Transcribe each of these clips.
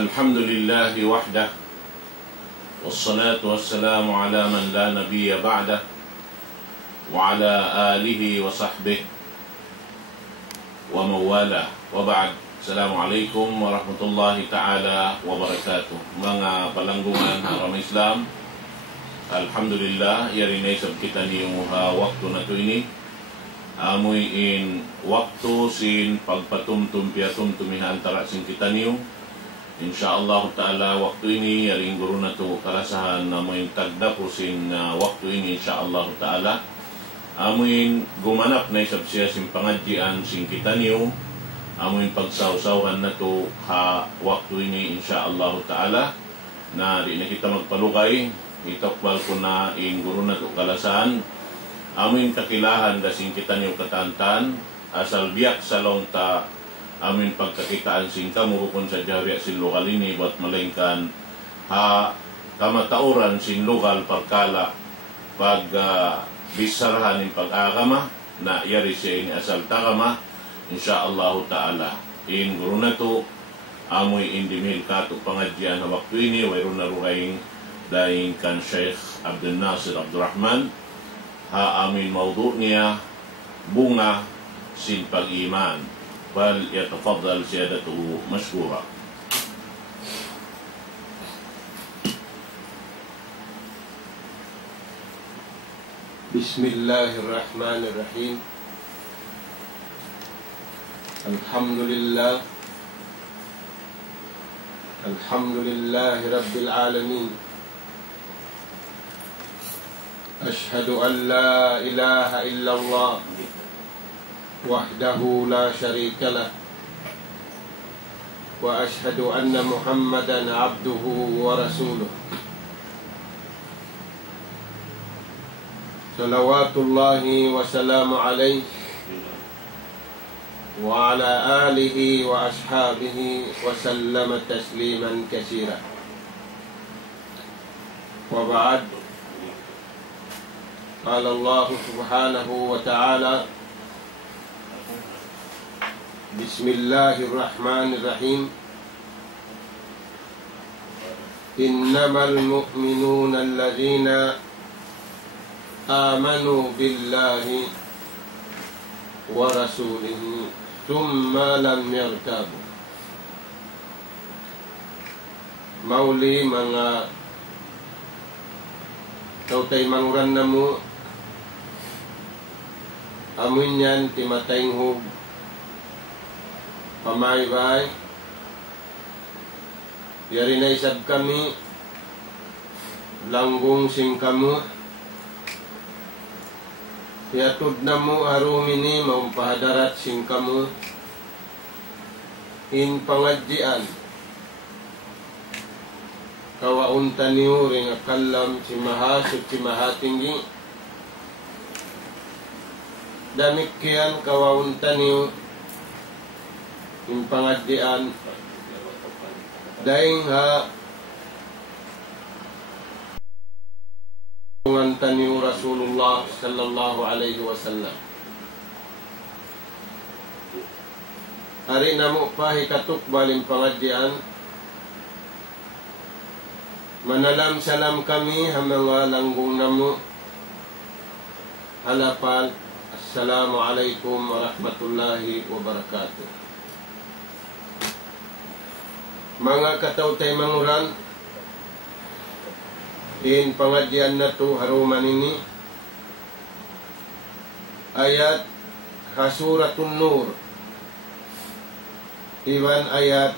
الحمد لله وحده والصلاة والسلام على من لا نبي بعده وعلى آله وصحبه ومن والاه وبعد. Assalamualaikum warahmatullahi ta'ala wabarakatuh. Mga palanggungan haram Islam, alhamdulillah yari na isab kita niyong waktu na to ini amoy in waktu sin pagpatumtum piatumtumihan antara sin kita niyo. Insyaallah ta'ala waktu ini yaring guru na to kalasahan na mo'y tagdapo sin waktu ini insyaallah ta'ala amoy gumanap na isab siya sin pangadjian sin kita niyo. Amoy pagsawsawan na to waktu ini insyaallah ta'ala na di na kita magpalukay itokbal ko na in guru na to kalasahan amoy kakilahan dasing kita niyo katantan asal biyak salong ta amin pagkakitaan sing kamurukon sa jariya sin lokal ini buat malengkan kamatauran sin lokal pagkala pag bisarahan in pag-agama na yari siya ini asal takama insyaallah ta'ala in guru na to amoy indimil kato pangadyan na waktu ini wayro na ruhaing daing kan Sheikh Abdul Nasir Abdul Rahman amin mawdu niya bunga sin pag-iman. فليتفضل سيادته مشكورا. بسم الله الرحمن الرحيم. الحمد لله رب العالمين. أشهد أن لا إله إلا الله وحده لا شريك له وأشهد أن محمدا عبده ورسوله صلوات الله وسلام عليه وعلى آله وأصحابه وسلم تسليما كثيرا وبعد. قال الله سبحانه وتعالى بسم الله الرحمن الرحيم. إنما المؤمنون الذين آمنوا بالله ورسوله ثم لم يرتابوا. Mauli mga tautay manguran na mo amin yan timatayng hug pamaybay yari na isab kami langgong sing kamu yatud na mo harumini maumpahadarat sing kamu in pangadjian kawauntan niyo ring akalam si mahasut si mahatinggi damikian kawauntan niyo in pangaddian daing ngantan ni Rasulullah sallallahu alaihi wasallam. Hari namo pahikatuk balin pangaddian manalam salam kami hamanga langgong namo halapan assalamualaikum warahmatullahi wabarakatuh. Mga katautay manguran in pangadyan na to haruman ini ayat Suratul Nur iwan ayat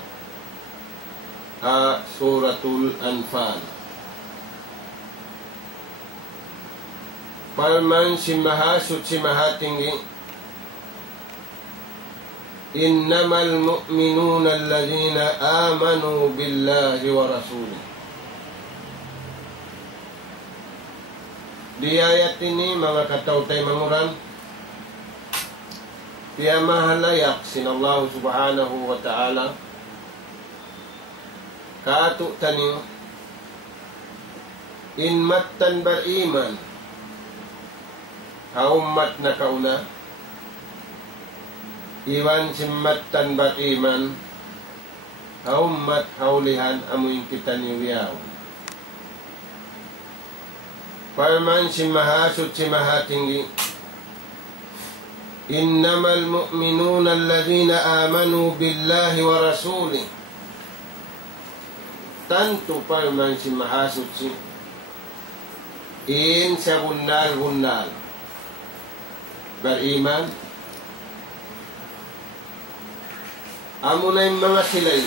Suratul Anfal. Palman simahasut simahatinggi innamal mu'minuna alladhina amanu billahi wa rasulih. Di ayat ini mga katautay manguran tiya mahalayak sinallahu subhanahu wa ta'ala kaatu tani in mattan bariman haummat na kauna iwan simmattan bariman haummat haulihan amuin kita niyaw. Parman si mahasud si mahatinggi, innamal mu'minuna alladhina amanu billahi wa rasulih. Tanto parman si mahasud si in sa gunnal beriman amo na yung mga silay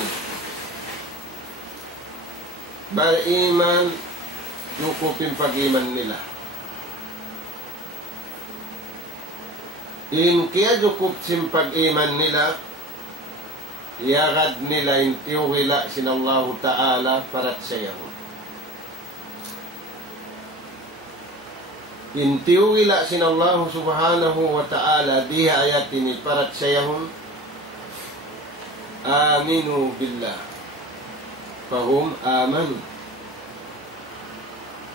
beriman yukupin pag-iman nila in kaya yukup sim pag-iman nila iyagad nila in tiyuhila sinallahu ta'ala parat sayahu in tiyuhila sinallahu subhanahu wa ta'ala diha ayatini parat sayahun aminu billah fahum amanu.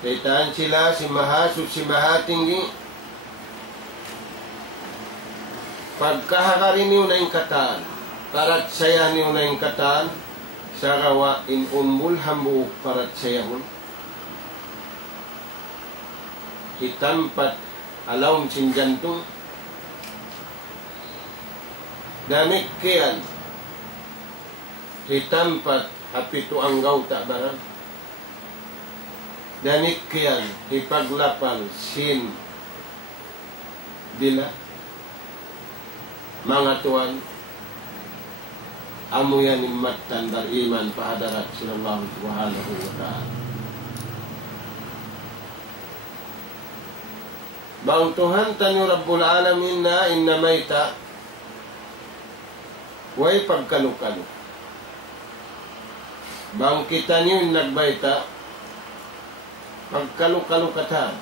Kaitaan sila si mahasud si mahatinggi pagkahakari niyo na yung kataan parat saya niyo na yung kataan sarawa in umbul hambu parat sayahun itampat alaun sin jantung damik kian itampat apitu anggaw tak barang damik kian ipaglapal sin dila mga tuan amuyan imatan beriman pahadarat sinallahu subhanahu wa ta'ala. Bang Tuhan tanyo Rabbul Alamin na innamaita way pagkalu-kalu. Bang kita niyo nagbaita pagkalu-kalu katan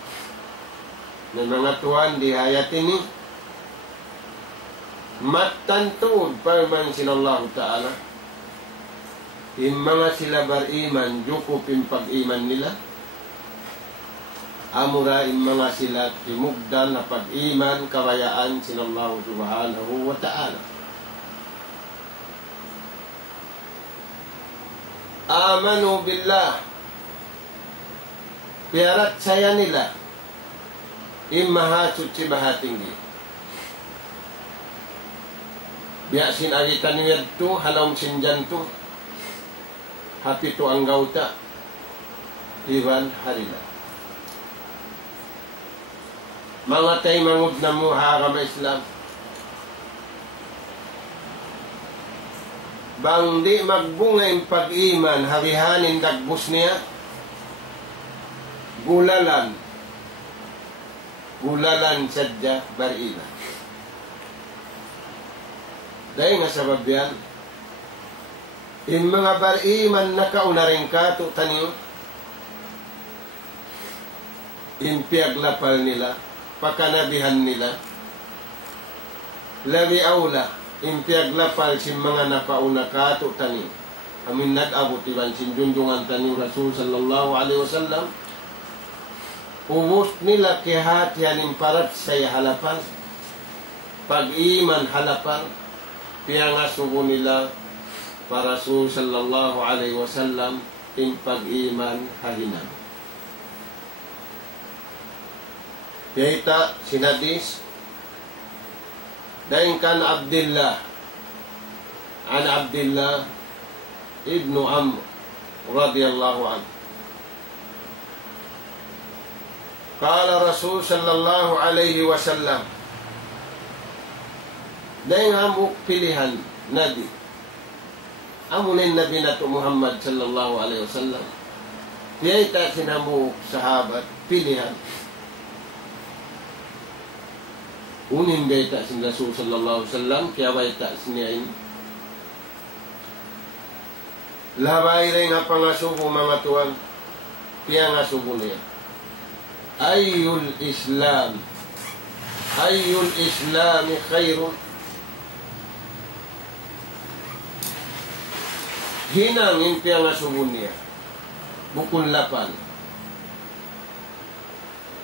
ng mga tuhan di hayat ini matantud parman sinallahu ta'ala yung mga sila beriman jukupin pag-iman nila amura yung mga sila timugdan na pag-iman kawayaan sinallahu subhanahu wa ta'ala. Amanu billah piarat saya nila imahasud si mahatinggi biasin agitan niyad to halawm sinjan to hapito ang gauta iwan harila mga tay mangud na mo haram Islam bang di magbunga yung pag-iman harihanin dagbus niya gulalan sadya bariman dahil nga sabab yan yung mga bariman na kaunaring kato taniyo impiaglapal nila pakanabihan nila labi aula impiaglapal si mga napauna kato tani amin nag-abot iban sinjunjungan tani Rasul sallallahu alaihi wasallam ubos nila kihatihan imparat saya halapan pag-iman halapan kaya nga subo nila para Rasul sallallahu alaihi wasallam in pag-iman hahinan. Kaya sinadis dahil kan Abdullah an Abdullah ibnu Amr radiyallahu anhu qala Rasul sallallahu alaihi wasallam dahil hambuk pilihan Nabi amunin Nabi na Muhammad sallallahu alaihi wasallam kaya ita sinambuk sahabat pilihan unin beta sin Rasul sallallahu alaihi wasallam kaya beta siniain labay rin nga pangasubo mga tuwan kaya nga subo niya ayyul islami khairun hinangin kaya nga subo niya bukun lapan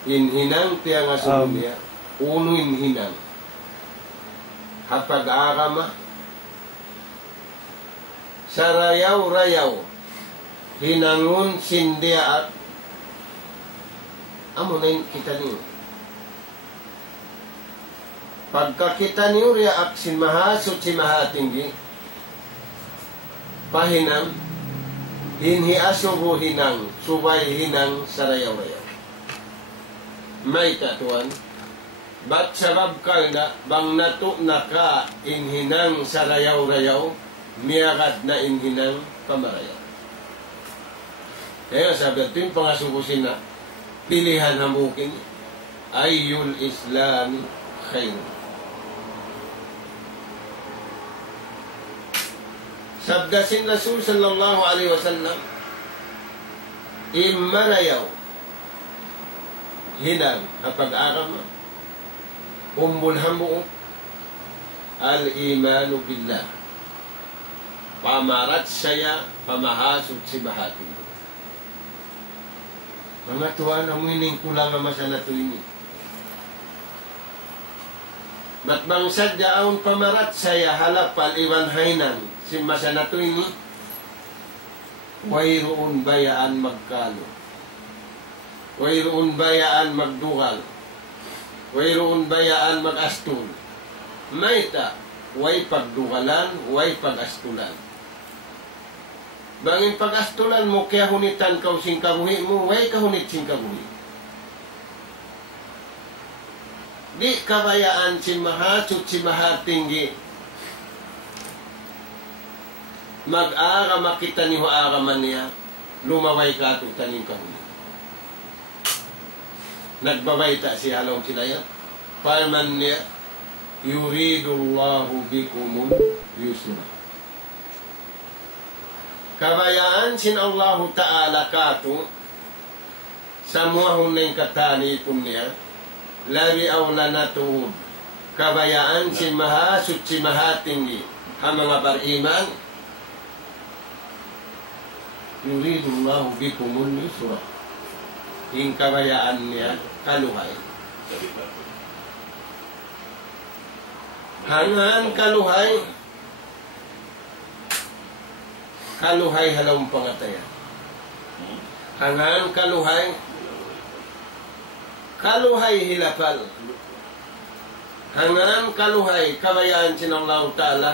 hinang kaya nga subo niya unuin hinang hapag-arama sarayaw-rayaw, hinangon sindiaat, amo na kita niyo. Pagka kita niyo riyaak sin mahasot si mahatinggi, pahinang, hinhi asubo hinang, subay hinang sarayaw-rayaw. May tatuan, ba't sabab ka na, bang nato na ka inhinang sarayaw-rayaw, miyakat na inhinang pamarayaw. Kaya sabi ito yung pangasubusin na, pilihan hamukin, ayyul islami khairun. Sabgasin Rasul sallallahu alaihi wasallam, imarayaw, hinang, apag-aram, umbulhamu, al-imanu billah, pamarat saya, pamahasot si bahati. Mga tuwan, amuinin ko lang ang masana to ini. Ba't bang sadyaon pamarat saya halapal iwan hainan si masana to ini? Wayroon bayaan magkalo. Wayroon bayaan magdugal. Wayroon bayaan mag-astul. Mayta, way pagdugalan, way pag-astulan. Bangin pag-astulan mo, kaya hunitan ka sing kabuhi mo, way kahunit sing kabuhi. Di kabayaan si mahasot si mahatinggi. Mag-ara makita ni huaraman niya, lumaway ka ito taning kabuhi. Nagbabayta si halong sinaya, parman niya, yuridullahu bikumul yusra. Kabayaan sin Allah Ta'ala kato sa muahon na yung katani itong niya, lagi awla na tuhod. Kabayaan sin mahasot si mahatinggi ang mga bariman, yuridullahu bikumul yusra. Yung kabayaan niya, kaluhay. Hangan kaluhay, kaluhay halong pangatayan. Hangan kaluhay, kaluhay hilapal. Hangan kaluhay, kabayaan sin Allah Ta'ala,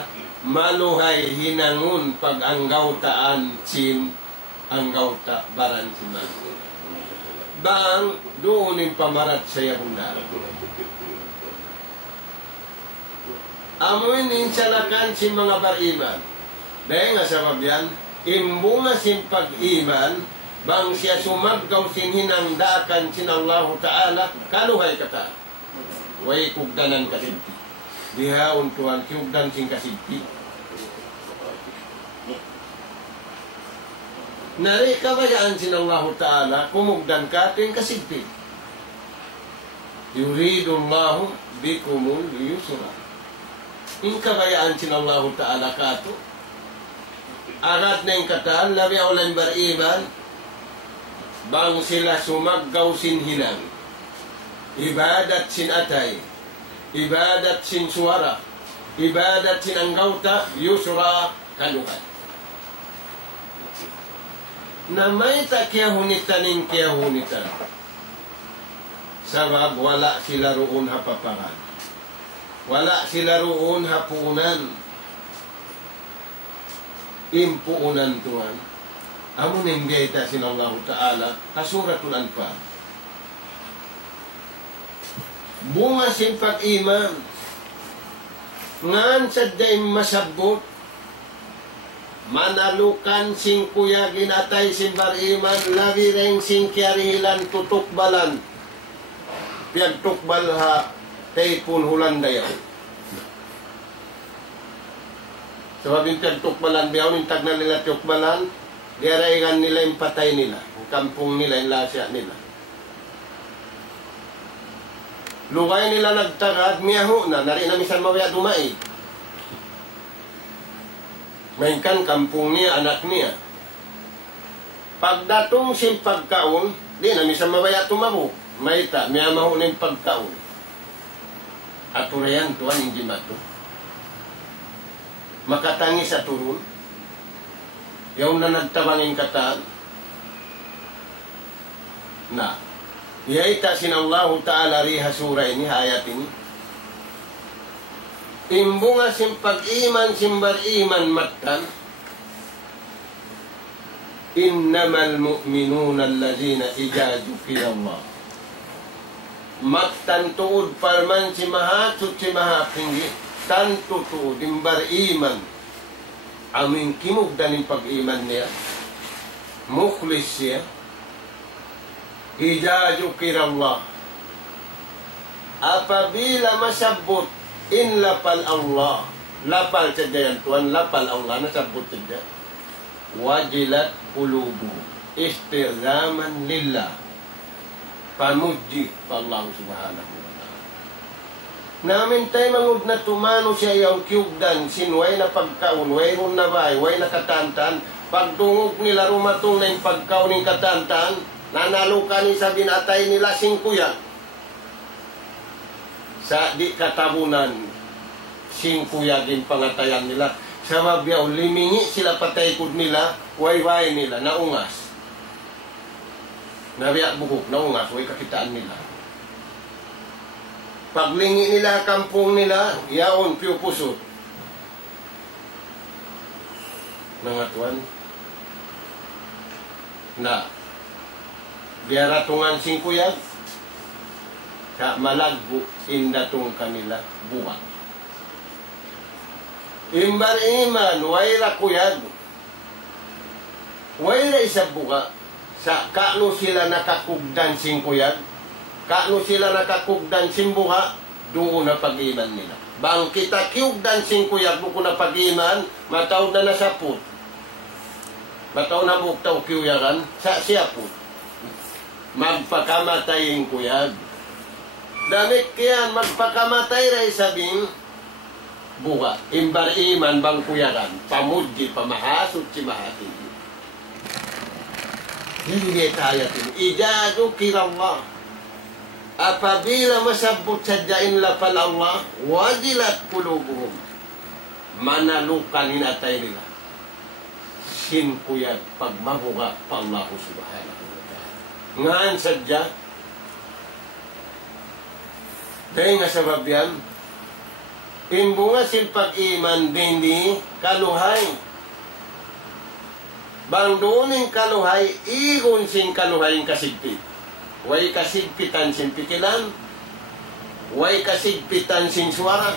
maluhay hinangun pag anggaw taan sin anggaw ta baran sin man. Bang doon yung pamarat sa yakundara. Amoy ninsalakan si mga bariman. Dahil nga sabab yan, imbunga sin pag-iman, bang siya sumaggaw sin hinangdakan sin Allah Ta'ala, kaluhay kata. Way kugdanan kasinti. Diha untuan kugdan sin kasinti. Nari kabayaan sin Allah Ta'ala, kumugdan ka ito yung kasinti. Yuridullahu bikumul yusra. Yung kabayaan sin Allah Ta'ala ka ito, arat na yung kataan, labi ako lang bariman, bang sila sumaggaw sin hinang, ibadat sin atay, ibadat sin suwara, ibadat sin anggawta, yusra kaluhan. Na may takyahunitan ng kyahunitan, sabab wala sila roon hapapangan, wala sila roon hapunan, impuunan tuan. Amo ning gaita sin Allah Ta'ala kasuratul Anfal. Bunga sin pag-iman ngan sadya masabot manalukan sing kuya ginatay sin bariman labi reng sing kiarihilan tutukbalan piag tukbal ha taypun hulandayaw. Sabab yung tukbalan biyaw, yung tag na nila tukbalan, diaraigan nila yung patay nila, yung kampung nila, yung lasya nila. Lugay nila nagtagad, miyaho na, nari na misan mawaya dumai. Mainkan kampung niya, anak niya. Pagdatong sin pagkaon, di na misan mawaya tumabo. Maita, miyamaho na yung pagkaon. At turayan tuwan, hindi mato. Makatangi sa turun, Yaw na nagtabangin kataan. Na. Yaita sin Allah Ta'ala riha surah ini, ayat ini. Imbunga sim pag-iman, simbar iman matan. Innamal mu'minuna allazina ijadu Allah. Matan tuud palman si mahatut si mahapinggi. Tanto tuud imbar iman. Aming kimog daning pag-iman niya. Mukhlis siya. Ijadu Allah. Apabila masabot in lapal Allah. Lapal sadya yan tuan. Lapal Allah. Nasabot sadya. Wajilat qulubu. Istizaman lillah. Pamuji pa Allah subhanahu wa ta'ala. Namin tayo mangud na tumano siya yung kiugdan. Sinway na pagkaon. Way ron na bay. Way na katantan. Pagtungog nila rumatong na yung pagkaon ng katantan. Nanalo ka ni sa binatay nila singkuya. Sa di katabunan, singkuya din pangatayan nila. Sa mabyaw, limingi sila pataykod nila, wayway nila, naungas. Nabiyak buhok, naungas, way kakitaan nila. Paglingi nila, kampung nila, yaon, piyupusot. Nangatuan. Na, biaratungan singkuyag, ka malagbo indatong kanila buwak. Imbar iman, wayra kuyag. Wayra isa buka. Sa kano sila nakakugdan singkuyag, kano sila nakakugdan simbuha, doon na pag-iman nila. Bang kita kiugdan singkuyag, buko na pag-iman, mataw na nasapot. Mataw na buktaw kiuyagan, sa siyapot. Magpakamatay yung kuyag. Damit kaya magpakamatay ray sabing buka. Imbar iman bang kuyagan. Pamudji, pamahasot si mahatin. Hindi tayatin. Ijadu Allah. Apabila masabot sadyain lapal Allah, wajilat kulubuhum. Manalukan inatay nila. Sin kuyag pagmabuka pa Allah subhanahu. Ngan sadya, dahil nga sabab yan, imbunga sin pag-iman dindi kaluhay. Bang dooning kaluhay, igon sin kaluhay kasigpit. Way kasigpitan sin pikilan, way kasigpitan sin suara,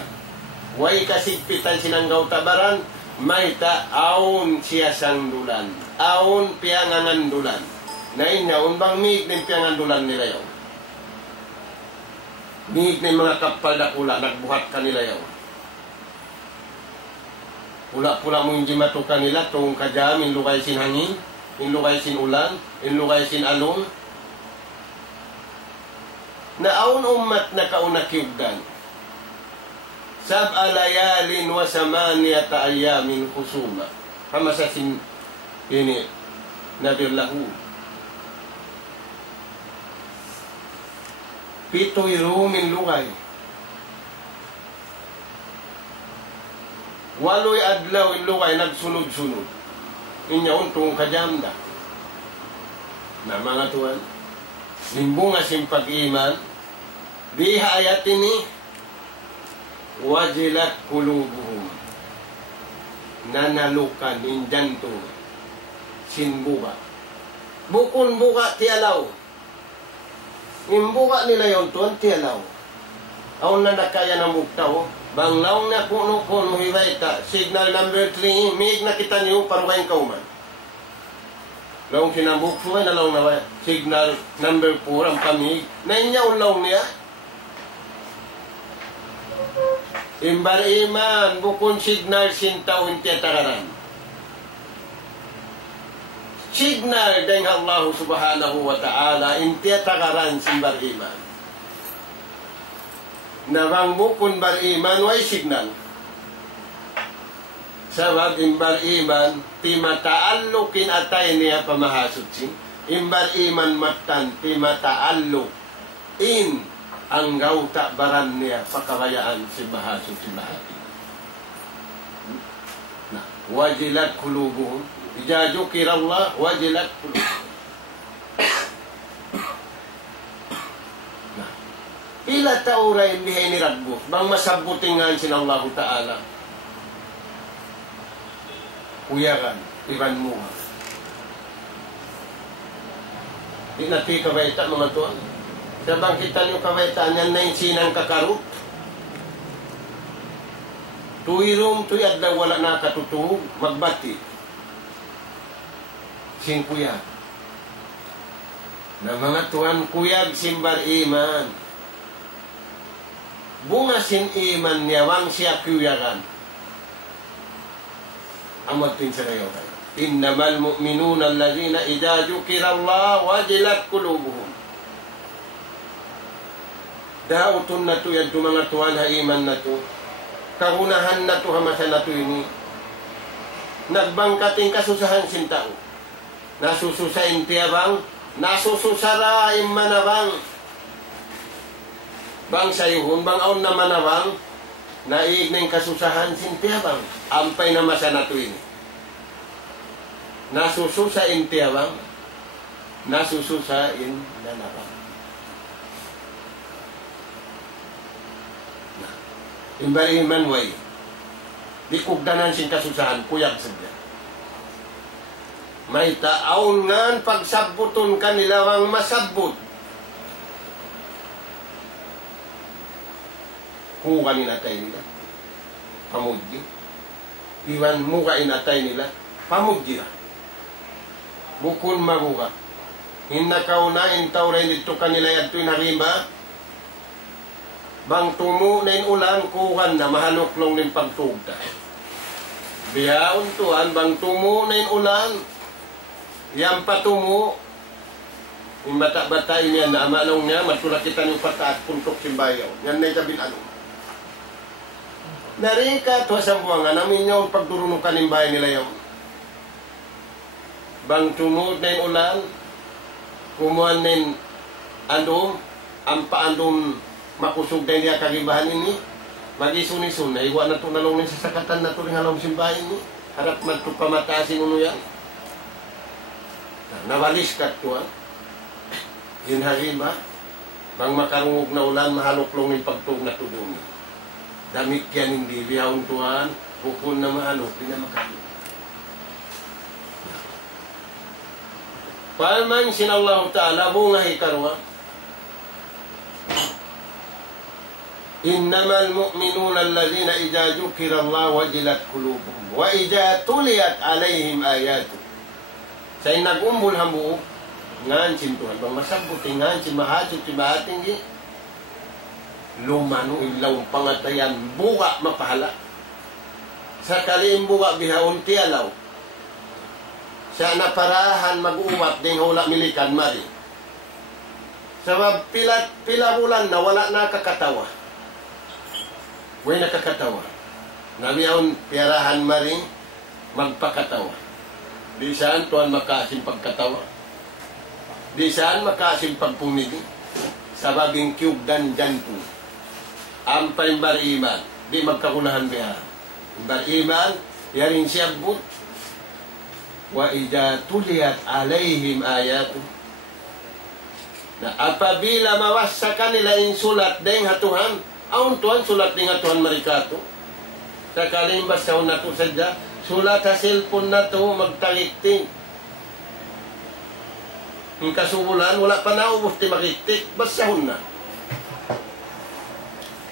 way kasigpitan sin anggaw tabaran, may taon siya sangdulan, aon piangangandulan. Na inyaon bang miig ng piangandulan nila yaw. Miig ng mga kapal na kula, nagbuhat kanila yaw. Pula-pula mo yung jimato kanila, tong kajam, inlukay sin hangin, inlukay sin ulan, inlukay sin alon. Naon umat na kaunakiyugdan. Sab-alayalin wa samaniyata ayamin husuma. Hamasasin ini, nabirlahu. Pito'y rumin lukay. Walo'y adlaw in lukay nagsunod-sunod. Inyaon tong kajamda. Na mga tuwan, limbunga sin pag-iman, biha ayat ini, wajilat kulubuhum. Nanalukan in jantung, sin buka. Bukun buka tialaw. Imbuka nila yon tuan tialaw. Aon na nakaya ng buktaw. Banglaw na kuno-kuno hiwayta. Signal number 3. Miig na kita niyo parukain kauman. Laong sinambukso ay nalaw na signal number 4 ang pamig. Nainyaw law niya. Imbar iman. Bukun signal sintaw intiya tararan. Signal dengan Allah subhanahu wa ta'ala intiya takaran simbar iman. Nabang bukun bar iman way signal. Sabab imbar iman ti mataallukin atay niya pamahasot si. Imbar iman matan ti mataalluk in ang gauta baran niya pakabayaan si mahasot si mahati. Wajilat kulubuhum. Idza dzukirallah wajilat qulubuhum. Nah, pila tauray bihay ni Rabbus bang masabutingan sin Allah Ta'ala. Kuyakan, iban mo. Di natin kabaita mga tuwan. Sabang kita nyo kabaitaan yan na yung sinang kakarot. Tuwirong tuyad na wala nakatutuhog, magbati. Sin kuyag. Na mga tuwan kuyag simbar iman. Bunga sin iman niya, wang siya kuyagan. Amad tin sa kayo kayo. Innamal mu'minuna allazina idza dzukirallah wajilat qulubuhum. Dautun na to yan mga tuwan ha iman na to. Kahunahan na to hamasa na to ini. Nagbangkating kasusahan sin tao. Nasususain tiyabang, nasususara manabang. Bang sayuhon, bang aon na manabang, naig na yung kasusahan sin tiyabang. Ampay na masa na to ini. Nasususain tiyabang, nasususain nanabang. Imbari man way. Di kugdanan sin kasusahan, kuyag sadya. May taon ngan pagsabuton kanilawang masabot. Kuha inatay nila. Pamudgi. Iwan muka inatay nila. Pamudgi na. Bukun maguha. Hinakaw na intawray dito kanila yadto'y narimba. Bang tumo na yung ulan, kuhan na mahaluklong ng pagtugda. Biyaon tuan, bang tumo na yung ulan, yang patumo, yung bata-bata niya na amalong niya, matulakitan yung pataat, puntok simbayaw. Yan na itabil anong. Narika to sa buwangan, namin yung pagdurunukan ng bahay nila yun. Bang tumo na yung ulan, kumuhan na yung andong, ang paandong makusog na niya kagibahan ini, mag-isun-isun, naiwa na ito nalong sa sakatan na ito rin halong simbahin ini, harap magpamatasin uno yan. Nawalis ka ito, yun hari ba? Bang makarungog na ulan, mahaluklong yung pagtug na ito doon. Damit yan hindi, biyahon tuhan, bukun na mahalok, di na makalok. Palman sinallahu ta'ala, bunga hikarwa, innamal mu'minuna allazina idza dzukirallahu wajilat qulubuhum wa idza tuliyat alaihim ayatu. Say nagumbol hamu ngan cintuhan bang masabot ngan si mahajud ti bating gi lumano ilaw pangatayan buka mapahala. Sakali buka bihaon ti alaw. Sa naparahan mag-uwat ding hula milikan mari. Sabab pila bulan na wala nakakatawa. Way nakakatawa. Nabiyaon piyarahan mari magpakatawa. Di saan tuan makasim pagkatawa. Di saan makasim pagpumili. Sababing kiugdan jantung. Ampay bariman. Di magkakunahan biya. Bariman, yarin siyabot. Wa idza tuliyat alaihim ayatu. Na apabila mawassakan nila in sulat deng hatuhan, aun tuan sulat dengan Tuhan mereka tu. Sakaling basaw na to sadya, sulat sa cellphone na to magtangikting. Yung kasubulan, wala pa naubos ti makiktik, basahon na.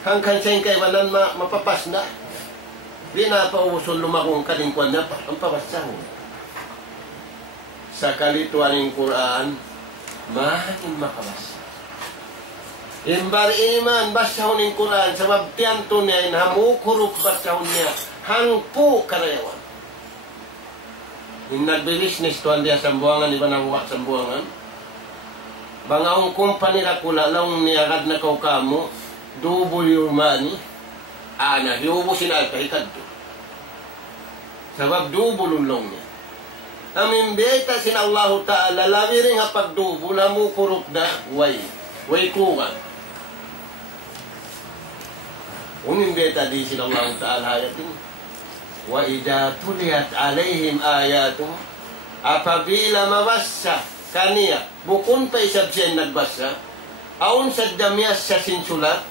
Hanggang sa yung kaiwanan mapapas na. Di na pa uson lumakong kalingkuan na pa, ang papasahon. Sa kalituan ng Quran, mahanin makabasa. Imbar iman basahon ng Quran sabab tiyanto niya hamukuruk basahon niya hangpu karayawan. Nagbilisnis tuan dia sambuangan di banang wak sambuangan. Bangaong kumpani rakula lang niyagad na kau kamu double your money. Ana hiubusin al kahitad to. Sabab double long niya. Amin beta sin Allah Ta'ala lawiring hapagdubo na mukuruk da way kuwan. Unin beta di sin Allah Ta'ala ayatin. Wa idza tuliyat alaihim ayatu apabila mabasa kaniya bukun pa isab siya nagbasa aun sa damyas sa sinsulat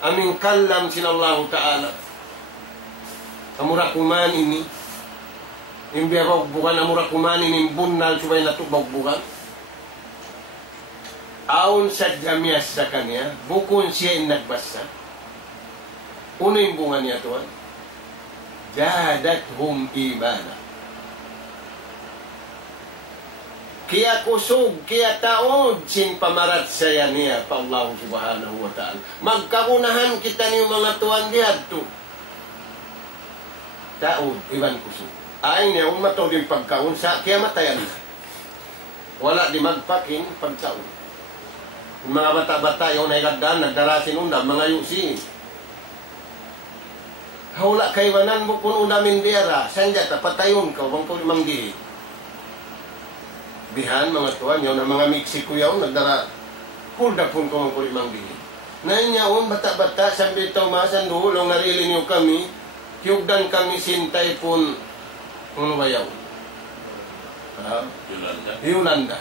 aming kalam sinallahu ta'ala amurakuman ini imbiya bukan amurakuman ini bunal subay natuk bukan aun sa damyas sa kaniya bukun siya nagbasa uno yung bunga niya tuwan jadathum imana kaya kusog, kaya taod sin pamarat saya niya pa Allah subhanahu wa ta'ala. Magkakunahan kita niyo mga tuwan dihadto. Taod, iwan kusog. Ay niya, matod yung pagkaunsa, kaya matayan na. Wala di magpakin pagkaun. Yung mga bata-bata, yung naikadaan, nagdarasin una, mga yusi. Hawla kaywanan mo kung unamin diyara, sanjata, patayon ka, wang ko limang dihi. Bihan mga tuwan yun, ang mga Mexico yun, nagdara, pulda-pun ko mga kulimang bihin. Nain niya yun, bata-bata, sabi ito masan duhulong narilin niyo kami, hiyugdan kami sintay pun, ano ba yaw? Yolanda.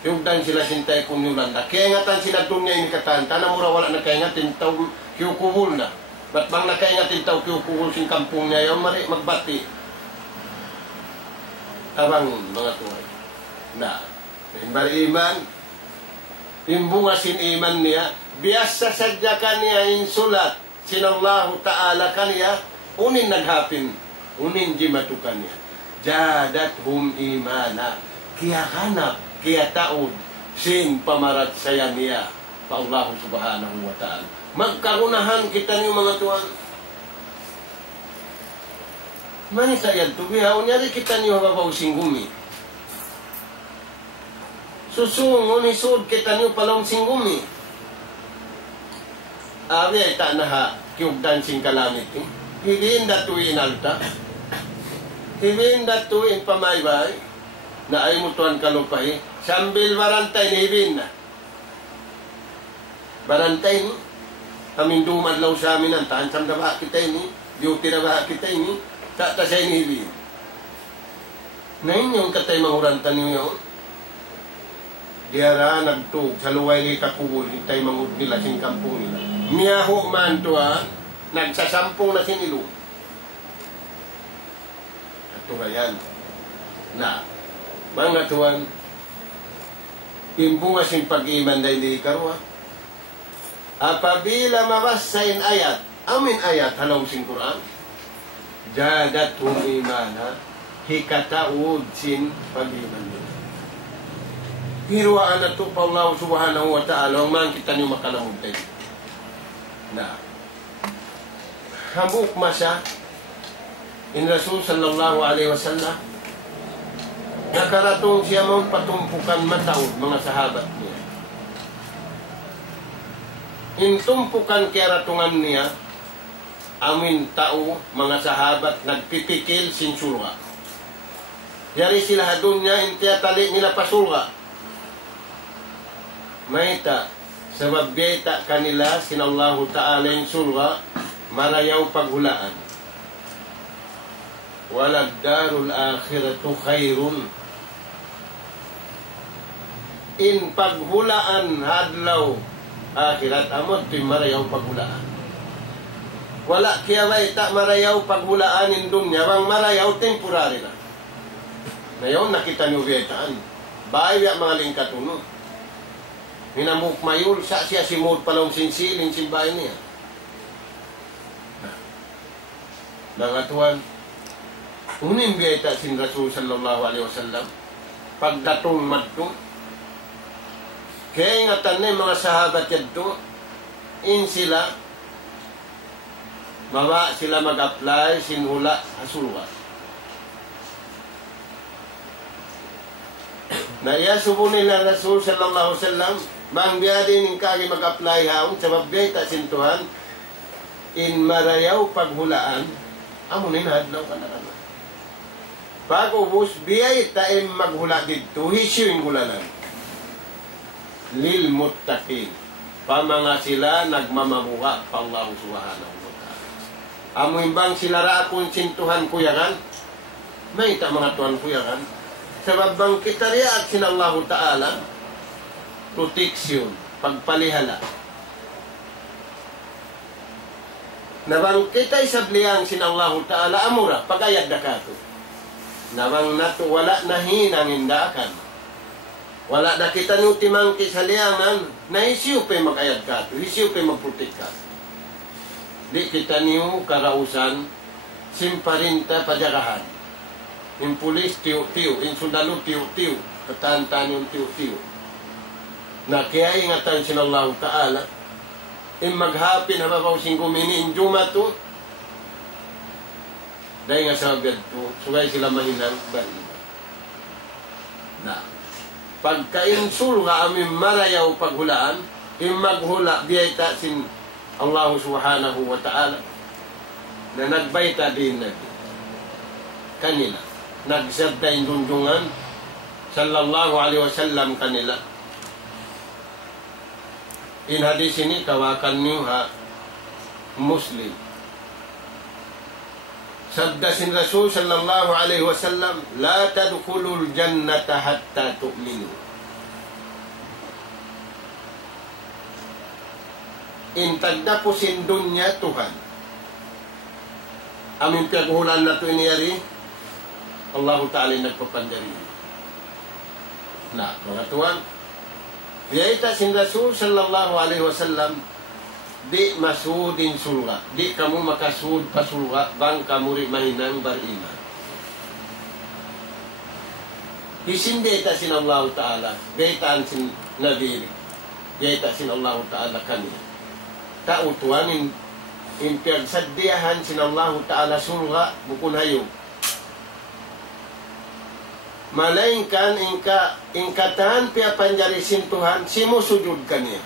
Hiyugdan sila sintay pun Yolanda. Kaya ingatan sila doon niya inikatan, tanamura wala na kaya ngatin tao, kiyukubul na. Ba't bang nakaingatin tao, kiyukubul sin kampung niya yun, magbati. Abang mga tuway na bariman imbunga sin iman niya biasa sadya kaniya insulat sinallahu ta'ala kaniya unin naghapin unin di matukan niya jadathum imana kaya hanap kaya taod sin pamarat saya niya pa Allah subhanahu wa ta'ala magkarunahan kita niyo mga tuwan. Manita yan to, bihaw niya rin kita niyo hababaw singgumi. Susungon isod kita niyo palong singgumi. Abi ay ta na ha, kiyugdan sing kalamit. Hibin datuin alta. Hibin datuin pamaybay. Na ay mutuan kalupay. Sambil barantay ni hibin na. Barantay ni. Kaming dumadlaw sa amin ang tansam na ba kita ini. Duty na ba kita ini. Tak saya ni hibi. Na inyong katay mangurantan niyo yun. Diara nagtug sa luway ni kakubol, itay mangud nila sin kampung nila. Miyaho man tuwa, nagsasampung na sinilo. Ito yan. Na, mga tuwan, imbunga sin pag-iman dahil di karwa. Apabila mabasain ayat, amin ayat halaw sin Quran. Jadathum imana hikataud sin pag-iman nila. Hirwaan na ito pa Allah subhanahu wa ta'ala ang man kita niyo makalamugtay. Na hambuk masa in Rasul sallallahu alaihi wasallam nakaratong siya mong patumpukan mataod mga sahabat niya. In tumpukan kaya ratungan niya amin tao, mga sahabat, nagpipikil sin surga. Yari sila hadun niya, intiyatali nila pasurga. Maita, sabab biyeta kanila, sinallahu ta'ala yung surga, marayaw paghulaan. Walag darul akhiratu khairun. In paghulaan hadlaw akhirat, amot tuy marayaw paghulaan. Wala kaya may tak marayaw paghulaanin dunya, bang marayaw temporary na. Ngayon nakita niyo betaan. Bayo mga lingkatuno. Minamuk mayul sa siya simod palong sinsilin simbahin niya. Mga tuwan, unin biyeta sin Rasul sallallahu alaihi wasallam pagdatong madto. Kaya ingatan na mga sahabat yadto, in sila mawa sila mag-apply sinhula hasulwa. Na iya subo nila Rasul sallallahu alaihi wasallam bang biya din kagi mag-apply haon sa babeta sintuhan in marayaw paghulaan amunin hadlaw kana. Pag ubos biyay taim maghula dito hisyo yung hulanan. Lil muttaqin pamanga sila nagmamabuha pa Allah subhanahu. Amoy bang sila raakon sintuhan kuya kan? May ta mga tuan kuyakan. Sabab bang kita riyaat sin Allah Ta'ala, proteksyon, pagpalihala. Nabang kita isabliyang sin Allah Ta'ala, amura, pagayad na kato. Nabang nato wala na hinang indakan. Wala na kita nung timangki sa liyangan, na isiyo pa magayad kato, isiyo pa magprotek kato. Di kita niyo karausan, simparinta pajagahan. Yung pulis, tiyo-tiyo. Yung sundalo, tiyo-tiyo. Kataan-taan yung tiyo-tiyo. Na kaya ingatan sin Allah Ta'ala, yung maghapin hababaw singgumini, yung jumato, dahil nga sa bed to, sugay sila mahinang bali. Na, pagka-insul nga aming marayaw paghulaan, yung maghula, biyayta sin Allah Subhanahu wa Ta'ala, na nagbayta din kanila. Nagsabda yung dundungan sallallahu alaihi wasallam kanila. In hadis ini kawakan niyo ha Muslim. Sabda sin Rasul sallallahu alaihi wasallam, la tadkhulul jannata hatta tu'minu. In tagda po sin dunya Tuhan. Amin paghulan na ito iniyari, Allah Ta'ala nagpapandari. Na, mga tuwan, biyayta sin Rasul sallallahu alaihi wasallam, di masudin sulga, di kamu makasud pasulga, bang kamuri mahinang bariman. Isindeta sin Allah Ta'ala, biyaytaan sin Nabi, biyayta sin Allah Ta'ala kami. Tautuanin, impiyagsaddiyahan sin Allah Ta'ala sulga, bukun hayong. Malainkan ingkatan pia panjarisin Tuhan, simusujud kaniya.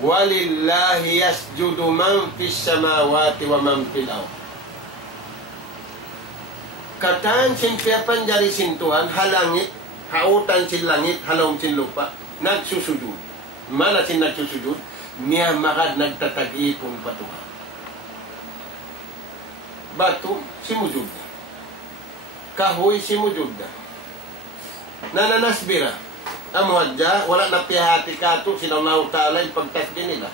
Walillahi yasjudu man fis samawati wa man fil ardh. Kataan sin pia panjarisin Tuhan, halangit, hautan sin langit, halong sin lupa, nagsusujud. Mana sin nagsusujud? Niya makad nagtatag-ipon pa Tuhan. Batu, simujud. Kahoy simujud na. Nananasbira. Amuadya, wala na pihati kato, sinallahu ta'ala yung pagtasbi nila.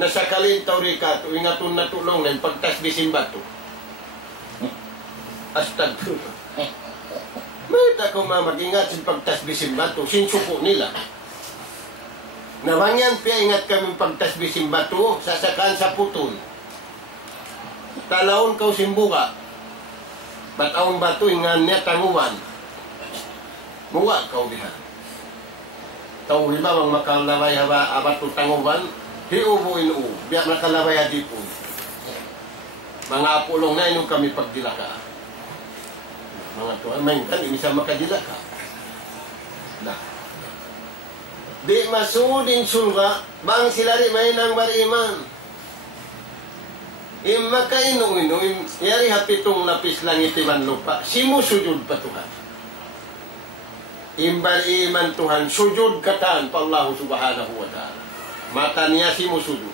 Nasakalin tawri kato, ingatun na tulong na yung pagtasbi simbato. Astagfirullah. May ako mag-ingat sin pagtasbi simbato, sinsuko nila. Nawangyan piya ingat kami pagtasbi simbato, sasakan sa putol. Talaon kau simbuka. Batawang bato, ingan niya tanguan. Muwa kau diha. Tau lima bang makalaway haba abat tanguan, hiubuin u, biyak nakalaway hadipun. Mga apulong na inong kami pagdilaka. Mga tuwa, main kan, ini sa makadilaka. Nah. Di masudin surga, bang silari may nang bariman. Makainong-inong, yari hapitong lapis lang itiman lupa, simusujud pa Tuhan. Iman Tuhan, sujud kataan pa Allah Subhanahu wa Ta'ala. Mata niya simusujud.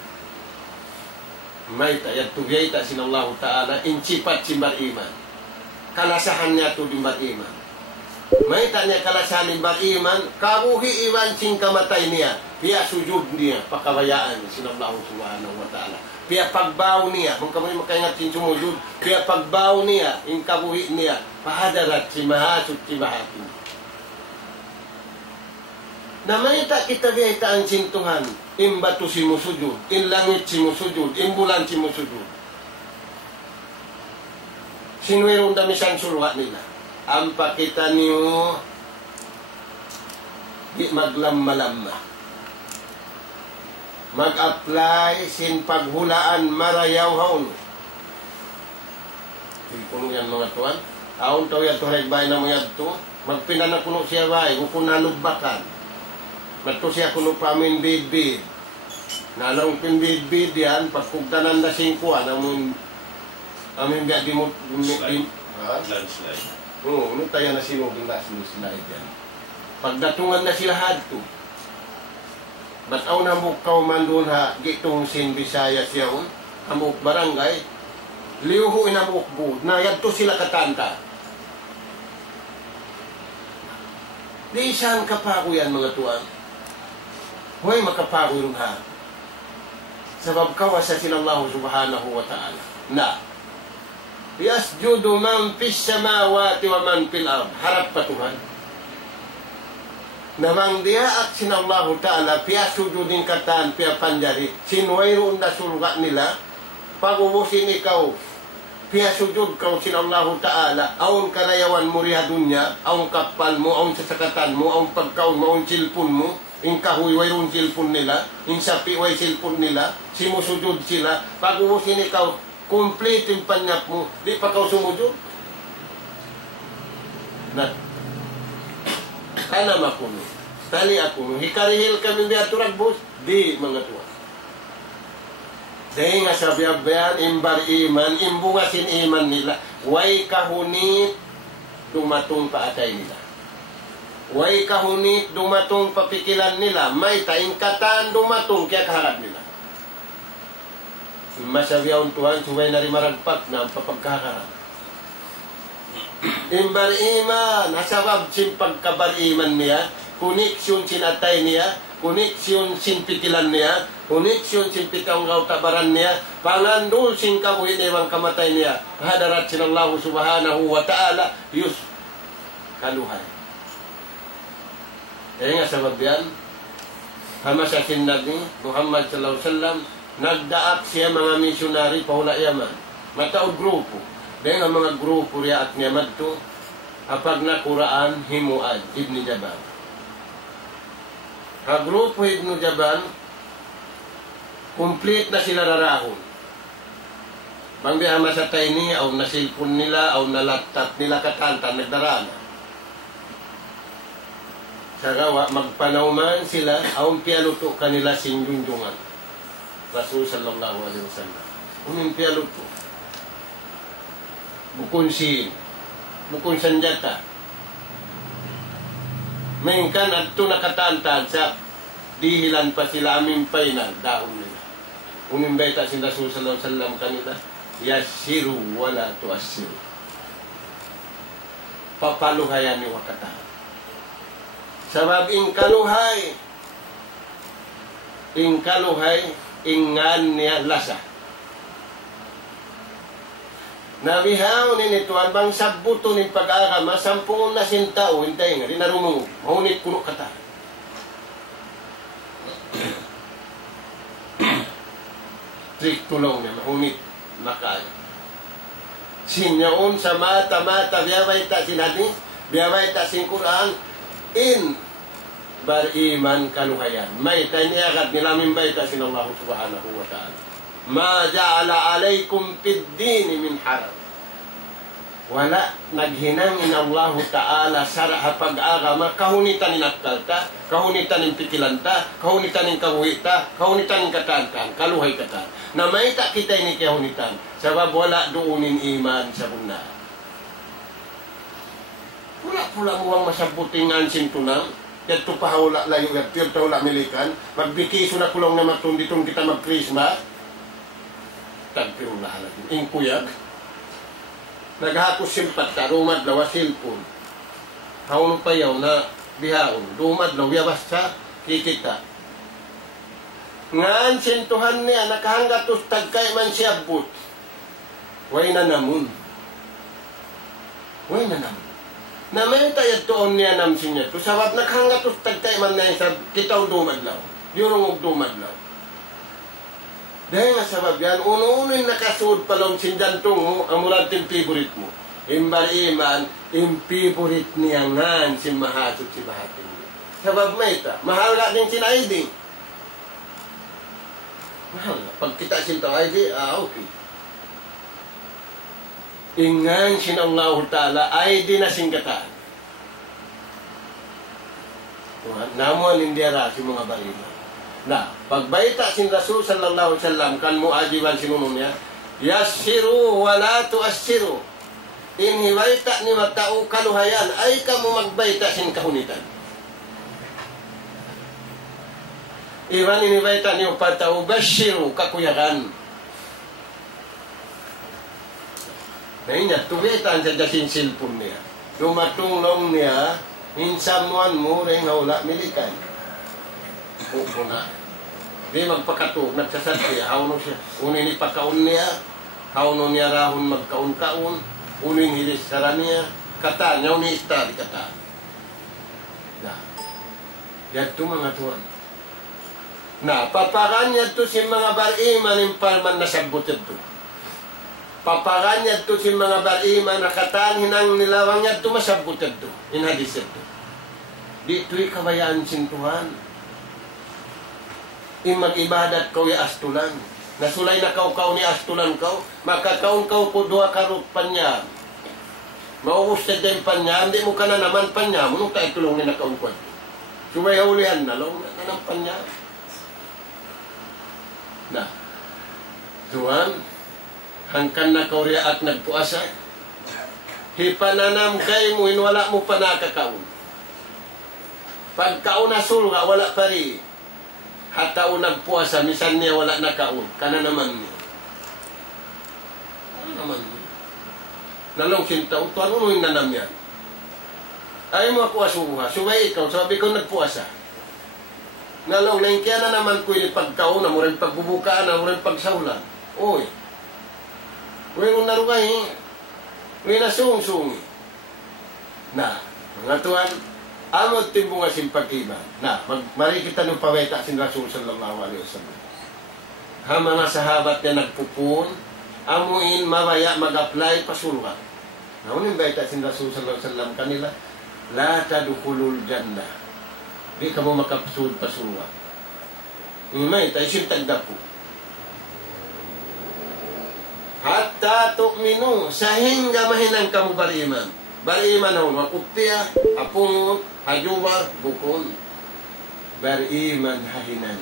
May tayat tugayta sin Allah Ta'ala, incipat simbar iman. Kalasahan niya to dimbar iman. May tanya kalasahan dimbar iman, kabuhi iman sing kamatay niya, piya sujud niya, pakabayaan sin Allah Subhanahu wa Ta'ala. Pia pagbaw niya, kung kami makaingat sin sumujud, pia pagbaw niya, yung kabuhi niya, pahadarat si mahasud si mahatin. Namayta kita biyaitaan sin Tuhan, imbatu si musujud, inlangit si musujud, imbulan si musujud. Sinuirong damisan surga nila. Ang pakita niyo, di maglamma-lamma. Mag-apply sin paghulaan marayaw haun. Puno yan mga tuwan. Haun tao yan tuhay bay na mo yan to. Magpinanak kuno siya bay, upon nalugbakan. Mato siya kuno pamin bid-bid. Nalong pinbid-bid yan, pagkugtanan na singkuan, amin biya di mo... Landslide. Oo, nung tayo na sinuging landslide yan. Pagdatungan na sila hadto. Bataw na mo kauman doon ha, gitong sin Visayas yaon, amok barangay, liuho inamukbud, na yadto sila katanta. Di saan kapako yan mga tuan? Huwag makapako yung ha. Sabab kawasa sila Allah subhanahu wa ta'ala. Na, yasjudu man fis samawati wa man fil ard. Harap pa Tuhan. Namang dia at sinallahu ta'ala pia sujudin katan pia panjari sinwayroon na sulga nila pag-ubusin ikaw pia sujud kau sinallahu ta'ala aun karayawan mo riha dunya aun kapal mo aun sasakatan mo aun pagkaon mo aun silpon mo in kahoy wayroon silpon nila in sapi way silpon nila simusujud sila pag-ubusin ikaw complete yung panyap mo di pa kau sumujud na kana makuno tali ako hikarihil kami biya turag bus di mga tuwa dahil nga sa biyabayan imbar iman imbungasin iman nila way kahunit dumatong paatay nila way kahunit dumatong papikilan nila may taingkatan dumatong kaya kaharap nila masabiyaw Tuhan suway na rin maragpak na ang papagkakarap imbar iman nasabab sin pagkabar iman niya koneksyon sin atay niya koneksyon sin pikilan niya koneksyon sin pitang tabaran niya pangandul sin kabuhin ewang kamatay niya hadarat sin Allah subhanahu wa ta'ala yus kaluhay kaya nga sabab yan hama sa sin Nabi Muhammad sallallahu alaihi wasallam nagdaak siya mga misyonari pahula yaman mataod grupo dahil ang mga grupo riya at niyamad to apag na Quran himuad Ibn Jaban ang grupo Ibn Jaban complete na sila rarahon bangbiha masatay niya o nasilpon nila o nalatat nila katanta nagdarana sa gawa magpanauman sila aong pialuto kanila sinjunjungan Rasul sallallahu alaihi wasallam unin pialuto bukun sanjata mainkan at ito nakatantan sa dihilan pa sila aming painan dahon nila unimbeta si Rasul sallallahu alaihi wasallam kanila yasiru wala tuasiru papaluhayan ni wakata sabab ingkaluhay ingan niya lasa nabihaw ni nituan bang sabuto ni pag-agama sampung na sintao hintay nga rinarumong mahunit kuno kata trik tulong niya mahunit makaya sinyaon sa mata biyaway ta sinadi biyaway ta sin Quran in bariman kaluhayan may taniyagad nilamin bay ta sinallahu subhanahu wa ta'ala ma ja'ala alaykum fid din min haram wala naghinangin Allah ta'ala sa pag-agama kahunitan ni nakalta kahunitan ni pikilanta kahunitan ni kabuhita kahunitan ni katantan kaluhay katan na may ta kita ni kahunitan sabab wala duunin iman sa bunda wala pula muwang masabutingan sintunang yadto pahawla layo yadto wala milikan magbikiso na kulong na matunditong kita mag-Christmas tagpirulah lagi ingkuyag naghapos simpat ta rumad lawa silpon haun payaw na bihaon rumad law yawas sa kikita ngan sintuhan niya nakahanggatos tagkay man siya but way na namun naman tayo doon niya namsin niya to sabab nakahanggatos tagkay man na sa kitaw dumad law yurong dumad law dahil nga sabab yan, uno-uno'y nakasuod pa lang sindantong mo, ang murad yung favorite mo. Imbar iman, yung favorite niya nga, si mahatod si mahatin niya. Sabab may ita, mahal ka din si ID. Mahal nga. Pag kita sinto ID, okay. Ingan sin Allah Ta'ala, ID na singkataan. Namuan hindi ara si mga barila. Na, pagbaita sin Rasul sallallahu alaihi wasallam kan muajiban sinunong niya, yasiru wala tuasiru. Inhibaita ni matao kaluhayan ay kamu magbaita sin kahunitan. Iwan inhibaita ni patao bashiru kakuyakan. Nainya, tuwitan sa dasin silpon niya. Lumatulong niya, insamuan mo rin hawla milikay. Pupo na. Di magpakatug, nagsasadya, hawno siya. Unin ipakaon niya, hawno niya rahon magkaon-kaon, unin hilis sara niya, kata, nyaw ni ista, di kata. Nah, yadto mga tuwan. Nah, papakanya to si mga bariman yung palman nasabot ito. Papakanya to si mga bariman nakataan hinang nilawang niya ito masabot ito. Inhadis ito. Di ito'y kabayaan sintuhan. Mag-ibadat kau ya astulan. Nasulay na kau ni astulan kau. Makakaon kau po dua karot panyam. Mauus na din panyam. Di mo ka na naman panyam. Nung tayo tulong ni nakaon ko. Sumay haulihan na. Long na ng panyam. Nah, tuan, hangkan na kau riyaat nagpuasa. Hipananam kay mo, wala mo pa nakakaon. Pagkaon na sulga, wala pa rin. Hataon nagpuasa, misan niya wala nakaon. Kana naman niya. Ano naman niya? Nalong sinta, tuan, ano yung nanam yan? Ay mo ako asuha. Subay ikaw, sabi ko nagpuasa. Nalaw, kaya na naman ko yung pagkaon, na mo rin pagbubukaan, na mo rin pagsaulan. Uy. Uy, kung narugay, uy, nasung-sungi. Na, mga tuwan, amot timbo nga simpag-iba. Na, mari kita nung paweta sin Rasul sallallahu alaihi wasallam. Ha mga sahabat niya nagpupun, amuin, mamaya, mag-apply, pasulwa. Naunin baita sin Rasul sallallahu alaihi wasallam kanila, la tadukulul jannah. Di ka mo makapsud pasulwa. May tayo sintagda po. Hatta tu'minu, sahingga mahinang kamu bariman. Bariman ho, makuptiya, apung, hajuwa, bukon. Bariman hahinan.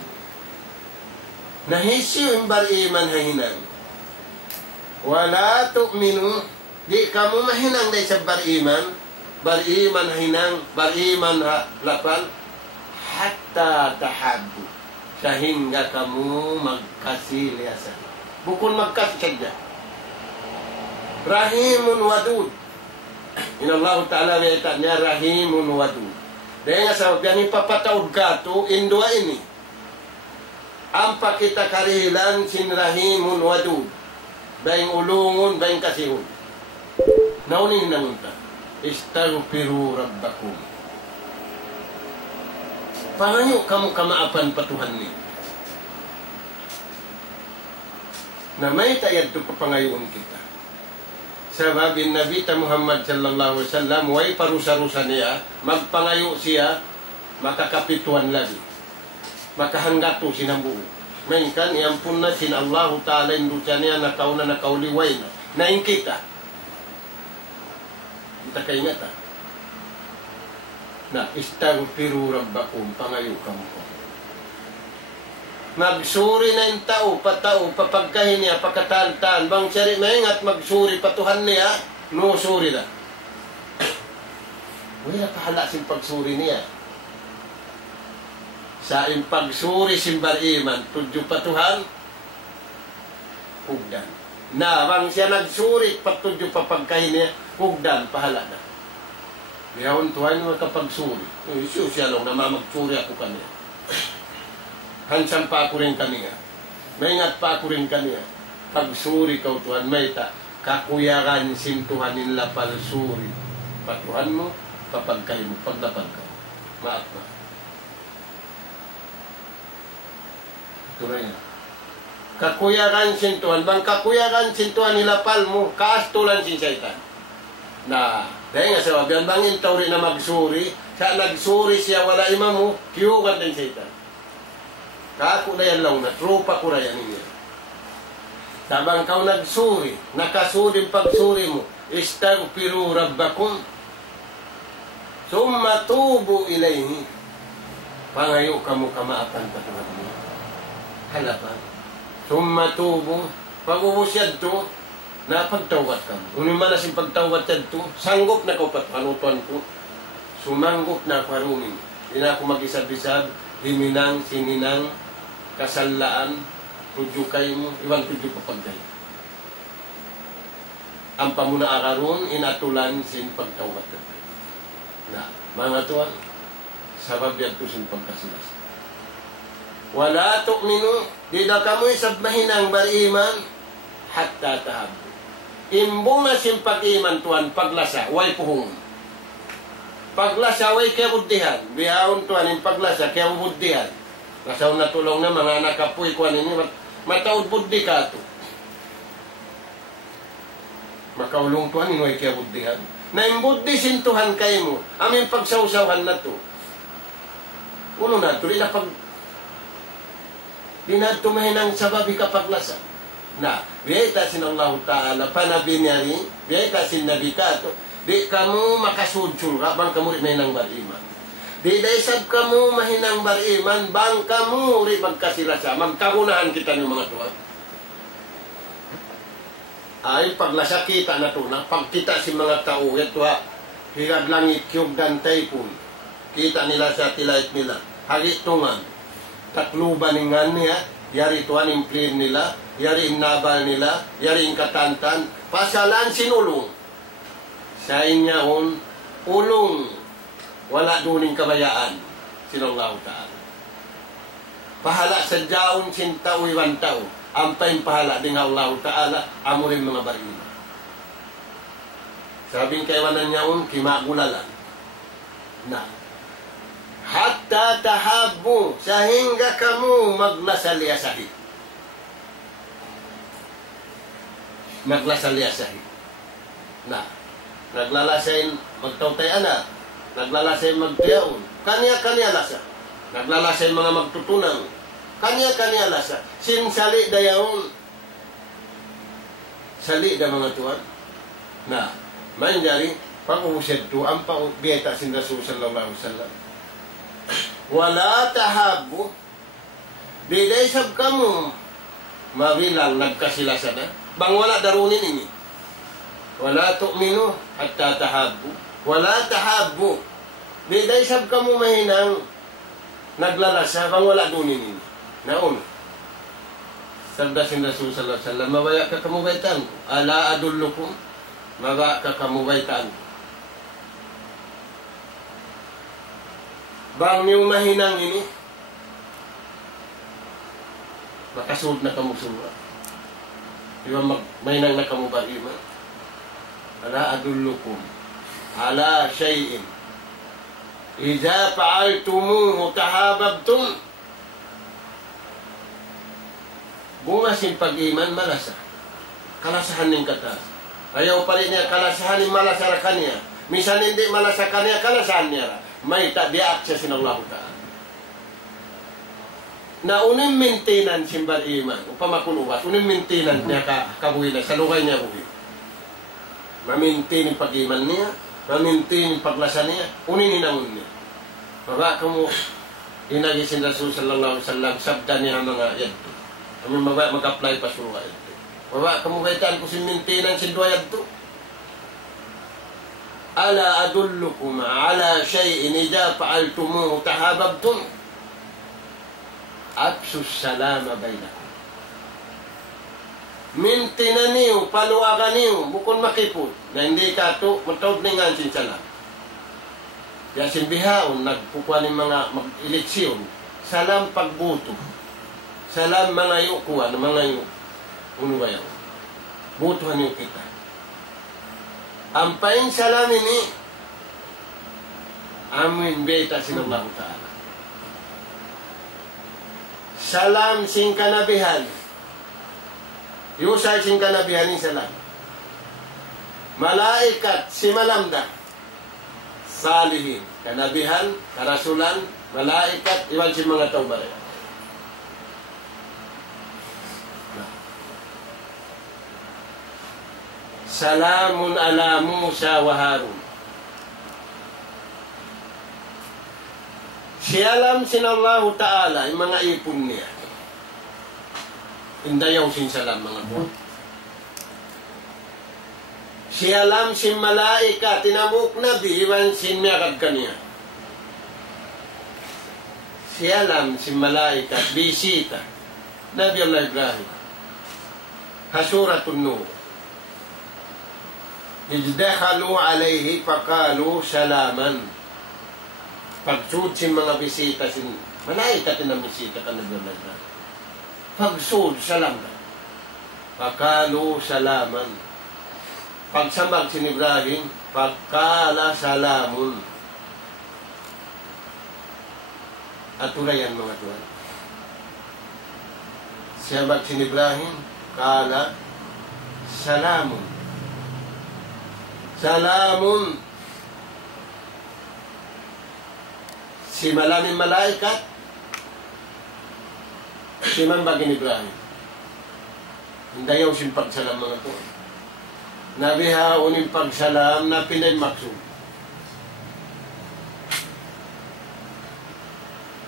Nahisyo yung bariman hahinan. Wala tu'minu, di kamu mahinang day sa bariman. Bariman hahinang, bariman lapal. Hatta tahabu. Sehingga kamu magkasiliasan. Bukun magkasiliasan. Rahimun wadud. Inallahu ta'ala wa'ita niya rahimun wadud. Dahil nga sa yan ipapataud ka to, indua ini. Ang pakita karilan sin rahimun wadud. Bayang ulungon, bayang kasihun. Naunin nangunta. Istaghfiru rabbakum. Pangayo kamu kamaapan patuhan ni. Na may tayad to papangayon kita. Sababin Nabi ta Muhammad sallallahu alaihi wasallam, way parusa-rusa niya, magpangayo siya, makakapituan lagi. Makahanggato sinambuo. Mainkan, iampun na sin Allah Ta'ala indusya niya, nakauna nakauliway na. Nain kita. Kita kaingata. Na istaghfiru rabbakum, pangayo kamu ko. Magsuri na yung tao, papagkahin niya, pagkataan-taan, bang siyari maingat, magsuri, patuhan niya, no suri na. Wala pahala sin pagsuri niya. Sa yung pagsuri simbar iman, tudyo patuhan, hugdan. Na, bang siya nagsuri, patudyo papagkahin niya, hugdan, pahala na. Ngayon, tuhay naman kapagsuri. Siya lang, namamagsuri ako kanya. Hansan pa ako rin kanya. Maingat pa ako rin kanya. Pagsuri ka, tuhan, may kakuyakan sintuhan nila palsuri. Patuhan mo, papagkay mo, pagdapag ka. Maat na. Ito na yan. Kakuyakan sintuhan. Bang kakuyakan sintuhan nila pal mo, kaastulan sin syaitan. Na, dahil nga sa wabyan, bangin tawri na magsuri, sa nagsuri siya, wala imam mo, kiyugan din syaitan. Kako na yan lang na, trupa ko na yan niya. Tabang kau nagsuri, nakasuri pagsuri mo, istaghfiru rabbakum, summa tubu ilayhi, pangayo kamu kamaapan patuhan mo. Halapan. Summa tubu, pag-ubusyad to, napagtawat ka mo. Unin man na si pagtawat yan to, sanggop na ko patpanutuan ko, sumanggop na parumin. Hindi na ako mag-isab-isab, himinang, sininang, kasalaan, tudyo kayo mo, iwan tudyo papagday. ang pamuna araron inatulan sin pagtawat na mga tuwan sabab yan to sin pagkasilas. Wala tu'minu, di na kamoy sabmahinang bariman hatta tahabbu. Imbong na sin pag-iman tuwan paglasa, way puhungon. Paglasa, way kebuddihan. Bihawon tuwan yung paglasa, kebuddihan. Kasaw na tulong na mga nakapuy kuwan ini, mataod buddi ka to. Makaulong tuwan, way kebuddihan. Na yung buddi sintuhan kayo mo, aming pagsawsawan na to. Uno na to, ila pag dinatumahin ang sababi kapaglasa. Na, biyay sin Allah Ta'ala, panabi niya rin, biyay sin Nabi ka to, di kamu makasudsul ka, bang kamu rin ng bariman. Di daisab kamu mahinang bariman, bang kamu rin magkasilasa, magkagunahan kita ng mga tuwa. Ay, paglasa kita na to, na pagkita si mga tao, ito ha, higad langit yung dantay po, kita nila sa tilait nila, hagitungan, takluban nga niya, yari tuwan yung plin nila, yari yung nabal nila, yari yung katantan, pasalan sinulong. Sa inyahon, ulong, wala duning kabayaan, sinallahu ta'ala. Pahala sa jaon sintaw iwan tao, ampay pahala din Allah Ta'ala, amurin mga barima. Sabing kaiwanan niyaon, kimagulalan. Na, hatta tahabbu sehingga kamu maglasaliasahi. Maglasaliasahi. Nah, naglalasain magtautay ana, naglalasain magtiyaon. Kanya-kanya lasa. Naglalasain mga magtutunang. Kanya-kanya lasa. Sinsali dayaon. Sali da mga tuwan. Nah, main jari pag-uusad to ang pag-biyeta sin Rasul sallallahu alaihi wasallam. Wala tahabbu biday sab kamu mabilang nagkasilasa na bang wala darunin ini. Wala tu'minu hatta tahabbu. Wala tahabbu biday sab kamu mahinang naglalasa bang wala dunin ini. Naon sabda sin Rasul sallallahu alaihi wasallam, mabaya ka kamubaitan ko, ala adullukum, mabaya ka kamubaitan ko. Bang niyong mahinang ini, makasunod na kamusura. Di ba mahinang na kamubarima? Ala adullukum, ala syai'in. Iza fa'altumuhu tahababtum. Bumasin pag-iman, malasa. Kalasahan ng katas. Ayaw pa rin niya, kalasahan ng malasa ra kanya. Misan hindi malasa kanya, kalasahan niya ra. May tabiak siya sinallahu ta'ala. Na unim maintenance simbar iman, upamakunuwas, unim maintenance niya kabuhila, sa lukay niya buhi. Mamintain yung pag-iman niya, mamintain yung paglasa niya, unin inangon niya. Maba kamu, inagisin Rasul sallallahu alaihi wasallam, sabda niya mga yadto. Kami mag-apply pa suwa yadto. Maba kamu baitaan ko si maintenance si dua yadto. Ala adullukum ala syai'in idza fa'altumuhu tahabbtum. Absus salama bainakum. Mintinaniw, paluaganiw, bukon makipot. Na hindi ka ito, matawad na nga sin salam. Kaya sinbihaon, nagkukuha ng mga mag-eleksyon. Salam pagbuto. Salam mga yukuan, mga unubayaw. Butuhan niyo kita. Ampain salam ini amin beta sinallahu ta'ala. Salam sing kanabihan. Yusay sing kanabihan ni salam. Malaikat si malamda. Salihin. Kanabihan, karasulan, malaikat, iwan si mga taubaray. Salamun ala Musa wa Harun. Siyalam sinallahu ta'ala, yung mga ipon niya. Indayaw sin salam mga buwan. Siyalam sin malaika, tinamuk nabi, iwan sin miyakad kaniya. Siyalam sin malaika, bisita, Nabi Allah Ibrahim. Hasuratun Nur. Ijdakhalu alayhi faqalu salaman. Pagsud sin mga bisita sin malaikat na bisita ka na doon na. Pagsud salam na. Faqalu salaman. Pagsamag sin Ibrahim, faqala salamun. At tulayan mga tuwan. Siyabag sin Ibrahim, kala salamun. Salamun. Si malaming malaikat, si mambagin Ibrahim. Hindayaw sin pagsalam mga tuwan. Nabiha uning pagsalam na pinay maksud.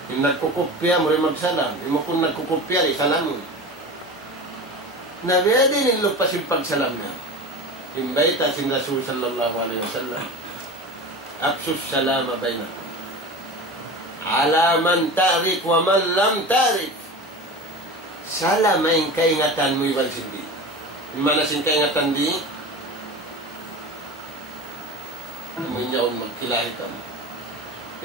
Yung nagkukupya mo rin magsalam. Yung kung nagkukupya rin, salamun. Nabiha din yung lupas yung pagsalam niya. Imbayta sin Rasul sallallahu alaihi wasallam. Absus salama bainakum. Ala man ta'rik wa man lam ta'rik. Salam ay kaingatan mo ibang sindi. Mana sin kaingatan di? Minyaon magkilahi ka mo.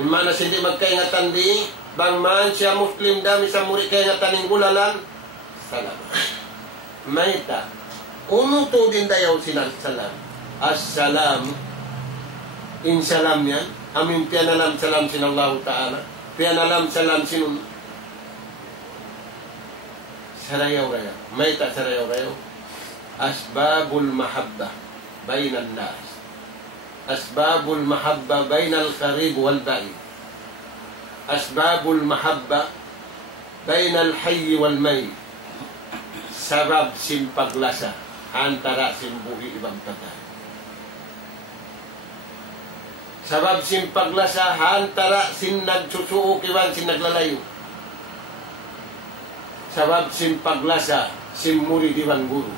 Mana sindi magkaingatan di? Bang man siya Muslim dami sa muri kaingatan ng gulalan. Salam. Mayta. Unuto din dayaw silang salam. As-salam. Insalam yan. Amin pianalam salam sin Allah Ta'ala. Pianalam salam sinun. Sarayaw-rayaw. Mayta sarayaw-rayaw. Asbabul mahabba bainan nas. Asbabul mahabba bainal qarib wal ba'id. Asbabul mahabba bainal hayy wal mayt. Sabab sin paglasa antara sin buhi ibang patay. Sabab sin paglasa antara sin nagsusuok iban sin naglalayo. Sabab sin paglasa sin murid iban guru.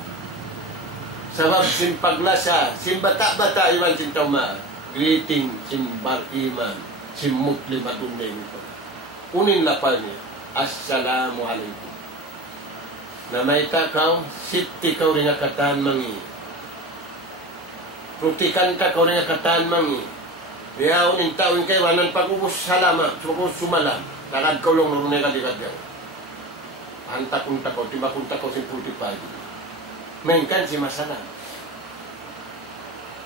Sabab sin paglasa sin bata-bata iban sin tauma. Greeting sin bar-iman sin muslim at undeng ito. Unin lapal niya. Assalamu alaikum. Na may takaw, siti kaw rin akatan mangi. Rutikan ka kaw rin akatan mangi. Diyaw ning tawin kay wanan pag-ubos salama, pag-ubos sumalam. Takad kaw lang rune ka likad yaw. Anta-kunta ko, tiba-kunta ko sin pulti pagi. Mainkan si masalam.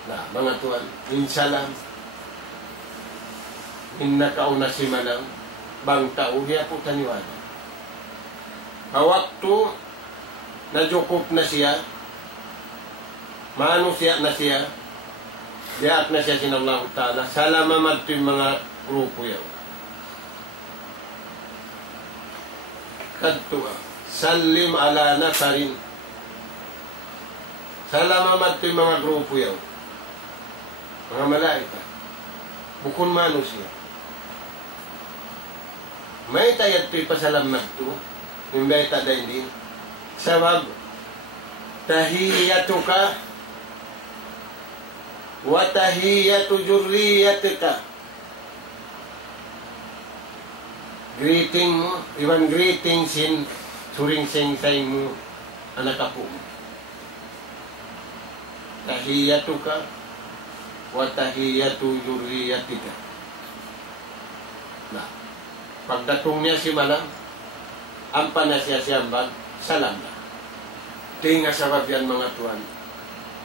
Na, mga tuan, insalam. Innakauna si malam. Bang tao, hiya po taniwala. Waktu najukup na siya, manusia na siya, diyak na siya sin Allah Ta'ala, salama madto yung mga grupo yaw. Kadtua, salim ala nafarin. Salama madto yung mga grupo yaw. Mga malaika. Bukun manusia. May tayat to'y pasalam madto, Imbay taday din. Sabab, tahiyatuka wa tahiyatu jurriyatika. Greeting mo, iwan greeting sin suring sing-say mo, anak apo mo. Tahiyatuka wa tahiyatu jurriyatika. Nah, pagdatong niya si malam, ang panasya siyambag, salam na. Tinga sabab yan mga tuwan.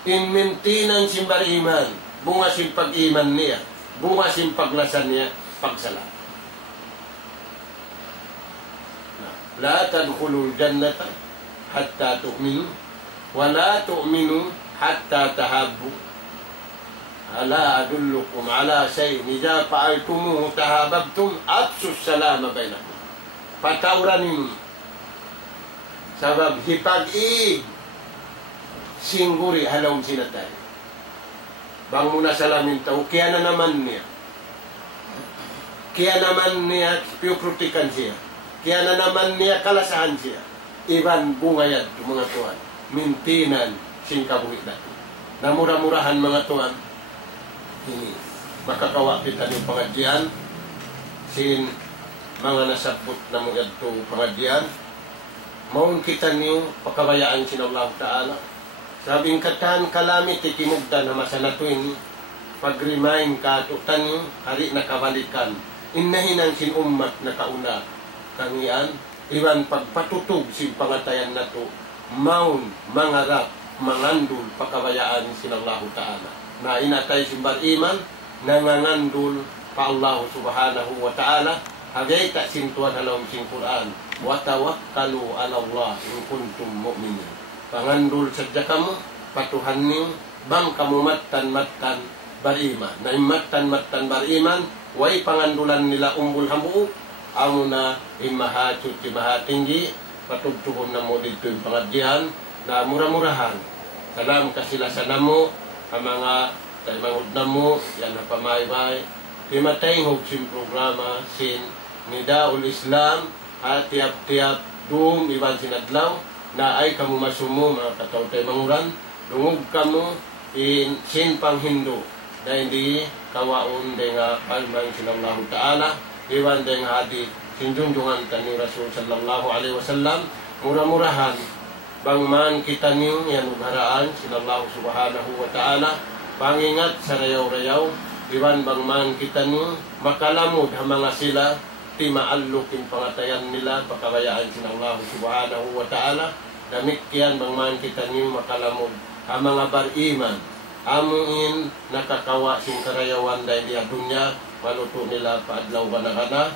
Inmintinan simbar iman, bunga simpag iman niya, bunga simpag lasan niya, pagsalam. La tadkhulul jannata hatta tu'minu, wa la tu'minu hatta tahabbu. Ala adullukum ala shay'in idza fa'altumuhu tahabbtum afsus salama bainakum. Patawranin sabab hipag-i singguri halawang sinatay. Bang muna salamin tao, kaya na naman niya. Kaya naman niya piukrutikan siya. Kaya na naman niya kalasahan siya. Iban bungayad mga tuwan. Mintinan singkabuhi natin. Namura-murahan mga tuwan. Ini makakawa kita ng pangadyan. Sin mga nasabot na mga ito pangadyan, maun kita niyo pakabayaan sin Allah Ta'ala, Sabing katan kalamit ikimugdan na masanatuin pag-remind ka tutan hari nakabalikan innahinan sin ummat na kauna kangian iwan pagpatutog si pangatayan nato maun mangarap mangandul pakabayaan sinallahu ta'ala na inatay simbar iman nangangandul pa Allah subhanahu wa ta'ala hagay tak sintuan halawang sing Quran wa tawakkalu ala Allah in kuntum mu'minin pangandul sadya kamu patuhan niyo bang kamu mattan bariman na mattan bariman way pangandulan nila umbul hamu amo na imahachut imahatinggi patugtuhon na mo dito yung pangadjihan na murah-murahan salam kasilasan mo ang mga taimangod na mo yan na pamaybay imatay hog sin programa sin Nidaul Islam at tiap-tiap dum iban sinadlaw na ay kamu masumo mga kataw taymanguran dungog kamu in sin pang Hindu na hindi kawaon denga palman sinallahu ta'ala iwan deng hadith sinjunjungan tani Rasul sallallahu alaihi wasallam murah-murahan bangman kita niyo yan ugharaan sinallahu subhanahu wa ta'ala pangingat sa rayaw-rayaw iwan bangman kita niyo makalamod ang mga sila ti maallok yung pangatayan nila pakabayaan sinallahu subhanahu wa ta'ala damikyan bangman kita niyo makalamod ang mga bariman amuin nakakawa sing karayawan dahil di adunya maluto nila paadlaw banagana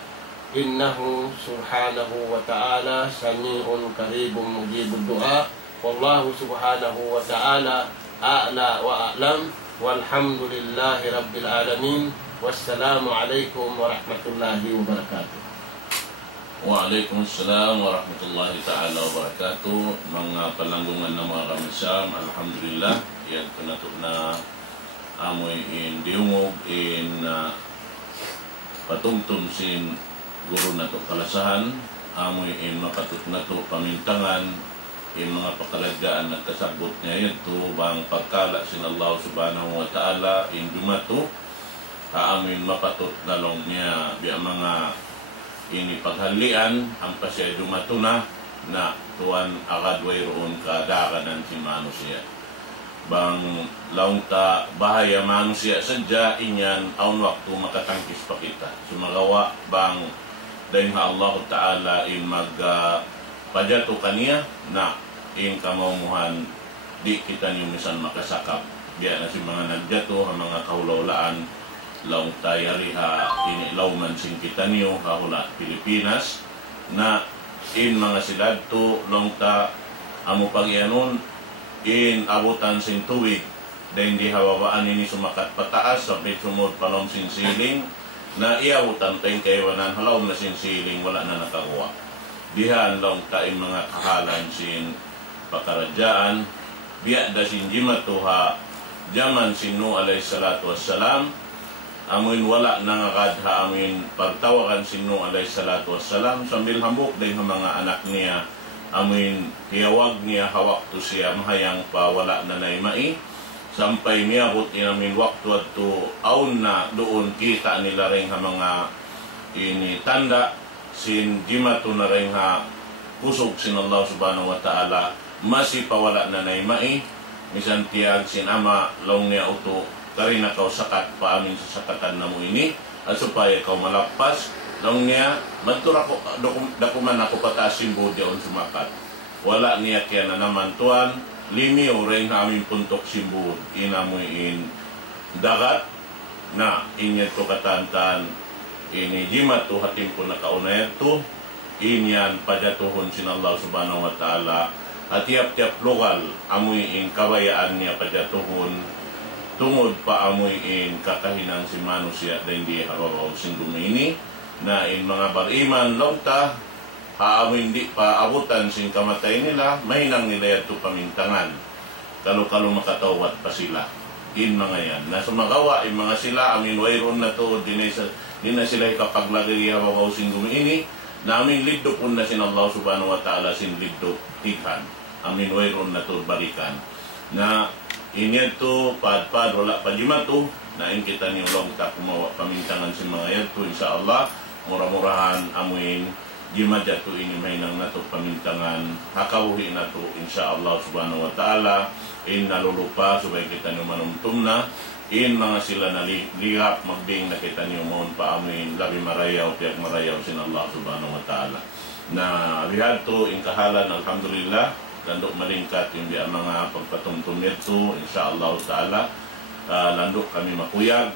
innahu subhanahu wa ta'ala sami'un karibun mujibud du'a wallahu subhanahu wa ta'ala a'la wa a'lam walhamdulillahi rabbil alamin wassalamu alaikum warahmatullahi wabarakatuh. Waalaikumsalam warahmatullahi ta'ala wabarakatuh. Mga palanggungan ng mga kamisam, alhamdulillah yan tunato na amoy in diungog in patungtong sin guru na to kalasahan amoy in makatut na to pamintangan in mga pakalaggaan na kasabot niya ito bang pagkala sin Allah subhanahu wa ta'ala in dumato amoy mapatut na long niya biya mga ini paghalian ang pasya dumato na tuwan agadway roon kadakanan si manusia bang laong ta bahaya manusia sadya inyan aun waktu makatangkis pa kita sumagawa bang dahil Allah Ta'ala in pajato kaniya na in kamumuhan di kita niyo misan makasakap biya na si mga nagjato ang mga kaulaulaan laong tayariha inilawman sin kita niyo kahula Pilipinas na in mga siladto laong ta amo pagyanon in abutan sin tuwig dahil di hawawaan ini sumakat pataas sampai sumod palong sin siling na iabutan tayong kaiwanan halaw na sin siling wala na nakakuha dihan lang tayong mga kahalan sin pakaradyaan biya da sin jimatuha jaman sin Nuh alayhi salatu wassalam amuin wala nangakadha amuin pagtawakan sin Nuh alayhi salatu wassalam sambil hambuk dahil mga anak niya amin tiyawag niya hawak to siya mahayang pa wala na naimai sampay niya but inamin waktu at to aun na doon kita nila rin ha mga ini tanda sin jimato na rin ha kusog sin Allah subhanahu wa ta'ala masi pa wala na naimai misan tiyag sin ama long niya uto karina kaw sakat pa amin sa sakatan na mo ini at supaya kaw malakpas long niya matura ko dakuman ako pataas yung budyaon sumakat wala niya kaya na naman tuan limi o rin aming puntok simbud inamuin dagat na inyat ko katantan ini jimat to hating ko nakaunay to inyan pajatuhon sin Allah subhanahu wa ta'ala at tiap-tiap lokal amuin kabayaan niya pajatuhon tungod pa amuin kakahinang si manusia dahil di hababaw sin dumini na in mga bariman longta haamin di pa abutan sing kamatay nila mahinang nila yato pamintangan kalo-kalo makatawat pa sila in mga yan na sumagawa in mga sila amin wayron na to di na sila ikapaglagay hababaw sing gumiini na amin liddo po na sin Allah subhanahu wa ta'ala sin liddo tikhan amin wayron na to balikan na inyad to pad wala pa jimato na in kita niyo longta kumawa pamintangan si mga yato insya Allah murah-murahan amuin gimadya to ini may nang nato pamintangan hakawuhi na to insyaallah subhanahu wa ta'ala in nalulupa subay kita nyo manumtum na in mga sila nalihap magbing na kita nyo mohon pa amin labi marayaw piyak marayaw sin Allah subhanahu wa ta'ala na rihad to in kahalan alhamdulillah landok malingkat yung biya mga pagpatumtum nito insyaallah ta'ala landok kami makuyag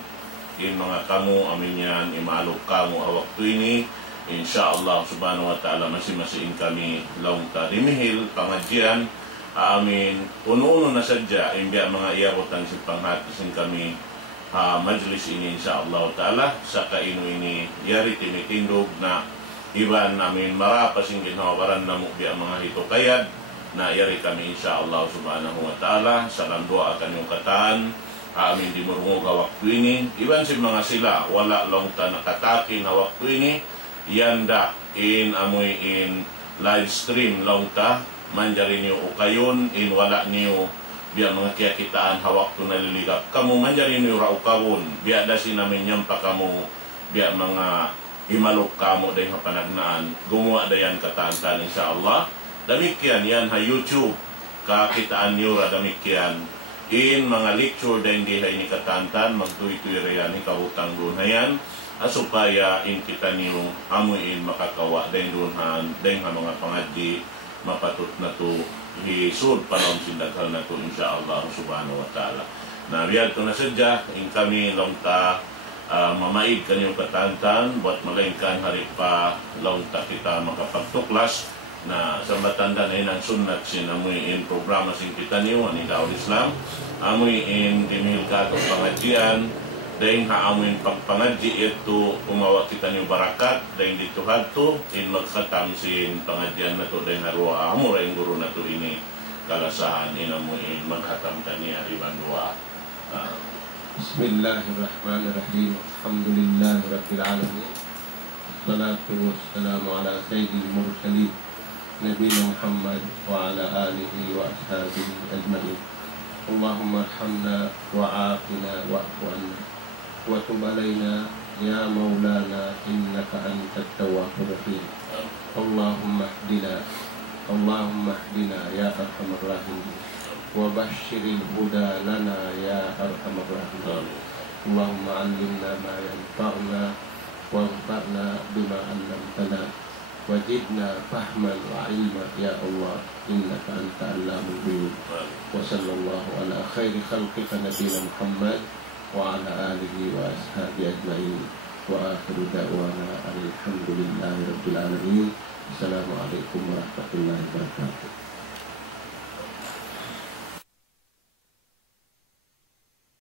in mga kamu amin yan imaalok kamu awak to ini insyaallah subhanahu wa ta'ala masi-masiin kami laong tarimihil pangadyan amin uno-uno na sadya imbya mga iyakotan si panghatisin kami majlis ini insyaallah ta'ala sa kaino ini yari timitindog na iban namin marapasing ginawaran na mukbi ang mga hitokayad na yari kami insyaallah subhanahu wa ta'ala sa landua akan yung kataan amin di murungog waktu ini iban si mga sila wala long ta nakataki na waktu ini yanda in amoy in live stream long ta manjari niyo ukayon in wala niyo biya mga kiyakitaan hawak to naliligap kamu manjari niyo raukawon biya dasi namin nyampa kamu biya mga imalok kamo dahil panagnaan gumawa dayan katantan insyaallah damikian yan ha YouTube kakitaan niyo ra damikian in mga lecture dahil di hay ni katantan magtuy-tuy riyan ni kabutang doon hayan supaya in kita niyo amuin makakawa dahil doonhan dahil mga pangadji mapatut na to hisud panahon sindakal na to insyaallah subhanahu wa ta'ala na biyad to na sadya in kami long ta mamaid kanyang katantan buat malaingkan hari pa long ta kita makapagtuklas na sa matanda na inang sunnat sinamuin programa sing kita niyo ani Daud Islam amuin dimil ka to pangadjian dahil haamuin pagpangadji ito kumawa kita niyo barakat dahil dito hadto in magkatam sin pangadjian na to dahil harua amura yung guru na to ini kalasahan inamuin maghatam kaniya iban dua Bismillahirrahmanirrahim Alhamdulillahi Rabbil Alamin Salatu wassalamu ala sayyidil mursalin Nabiina Muhammad wa ala alihi wa ashabihi ajma'in Allahumma arhamna wa afina wa'fu anna وتب علينا يا مولانا إنك أنت التواب الرحيم اللهم اهدنا يا أرحم الراحمين وبشر الهدى لنا يا أرحم الراحمين اللهم علمنا ما ينفعنا وانفعنا بما علمتنا وزدنا فهما وعلما يا الله إنك أنت علام الغيوب وصلى الله على خير خلقك نبينا محمد وعلى آله وأصحابه أجمعين وآخر دعوانا الحمد لله رب العالمين السلام عليكم ورحمة الله وبركاته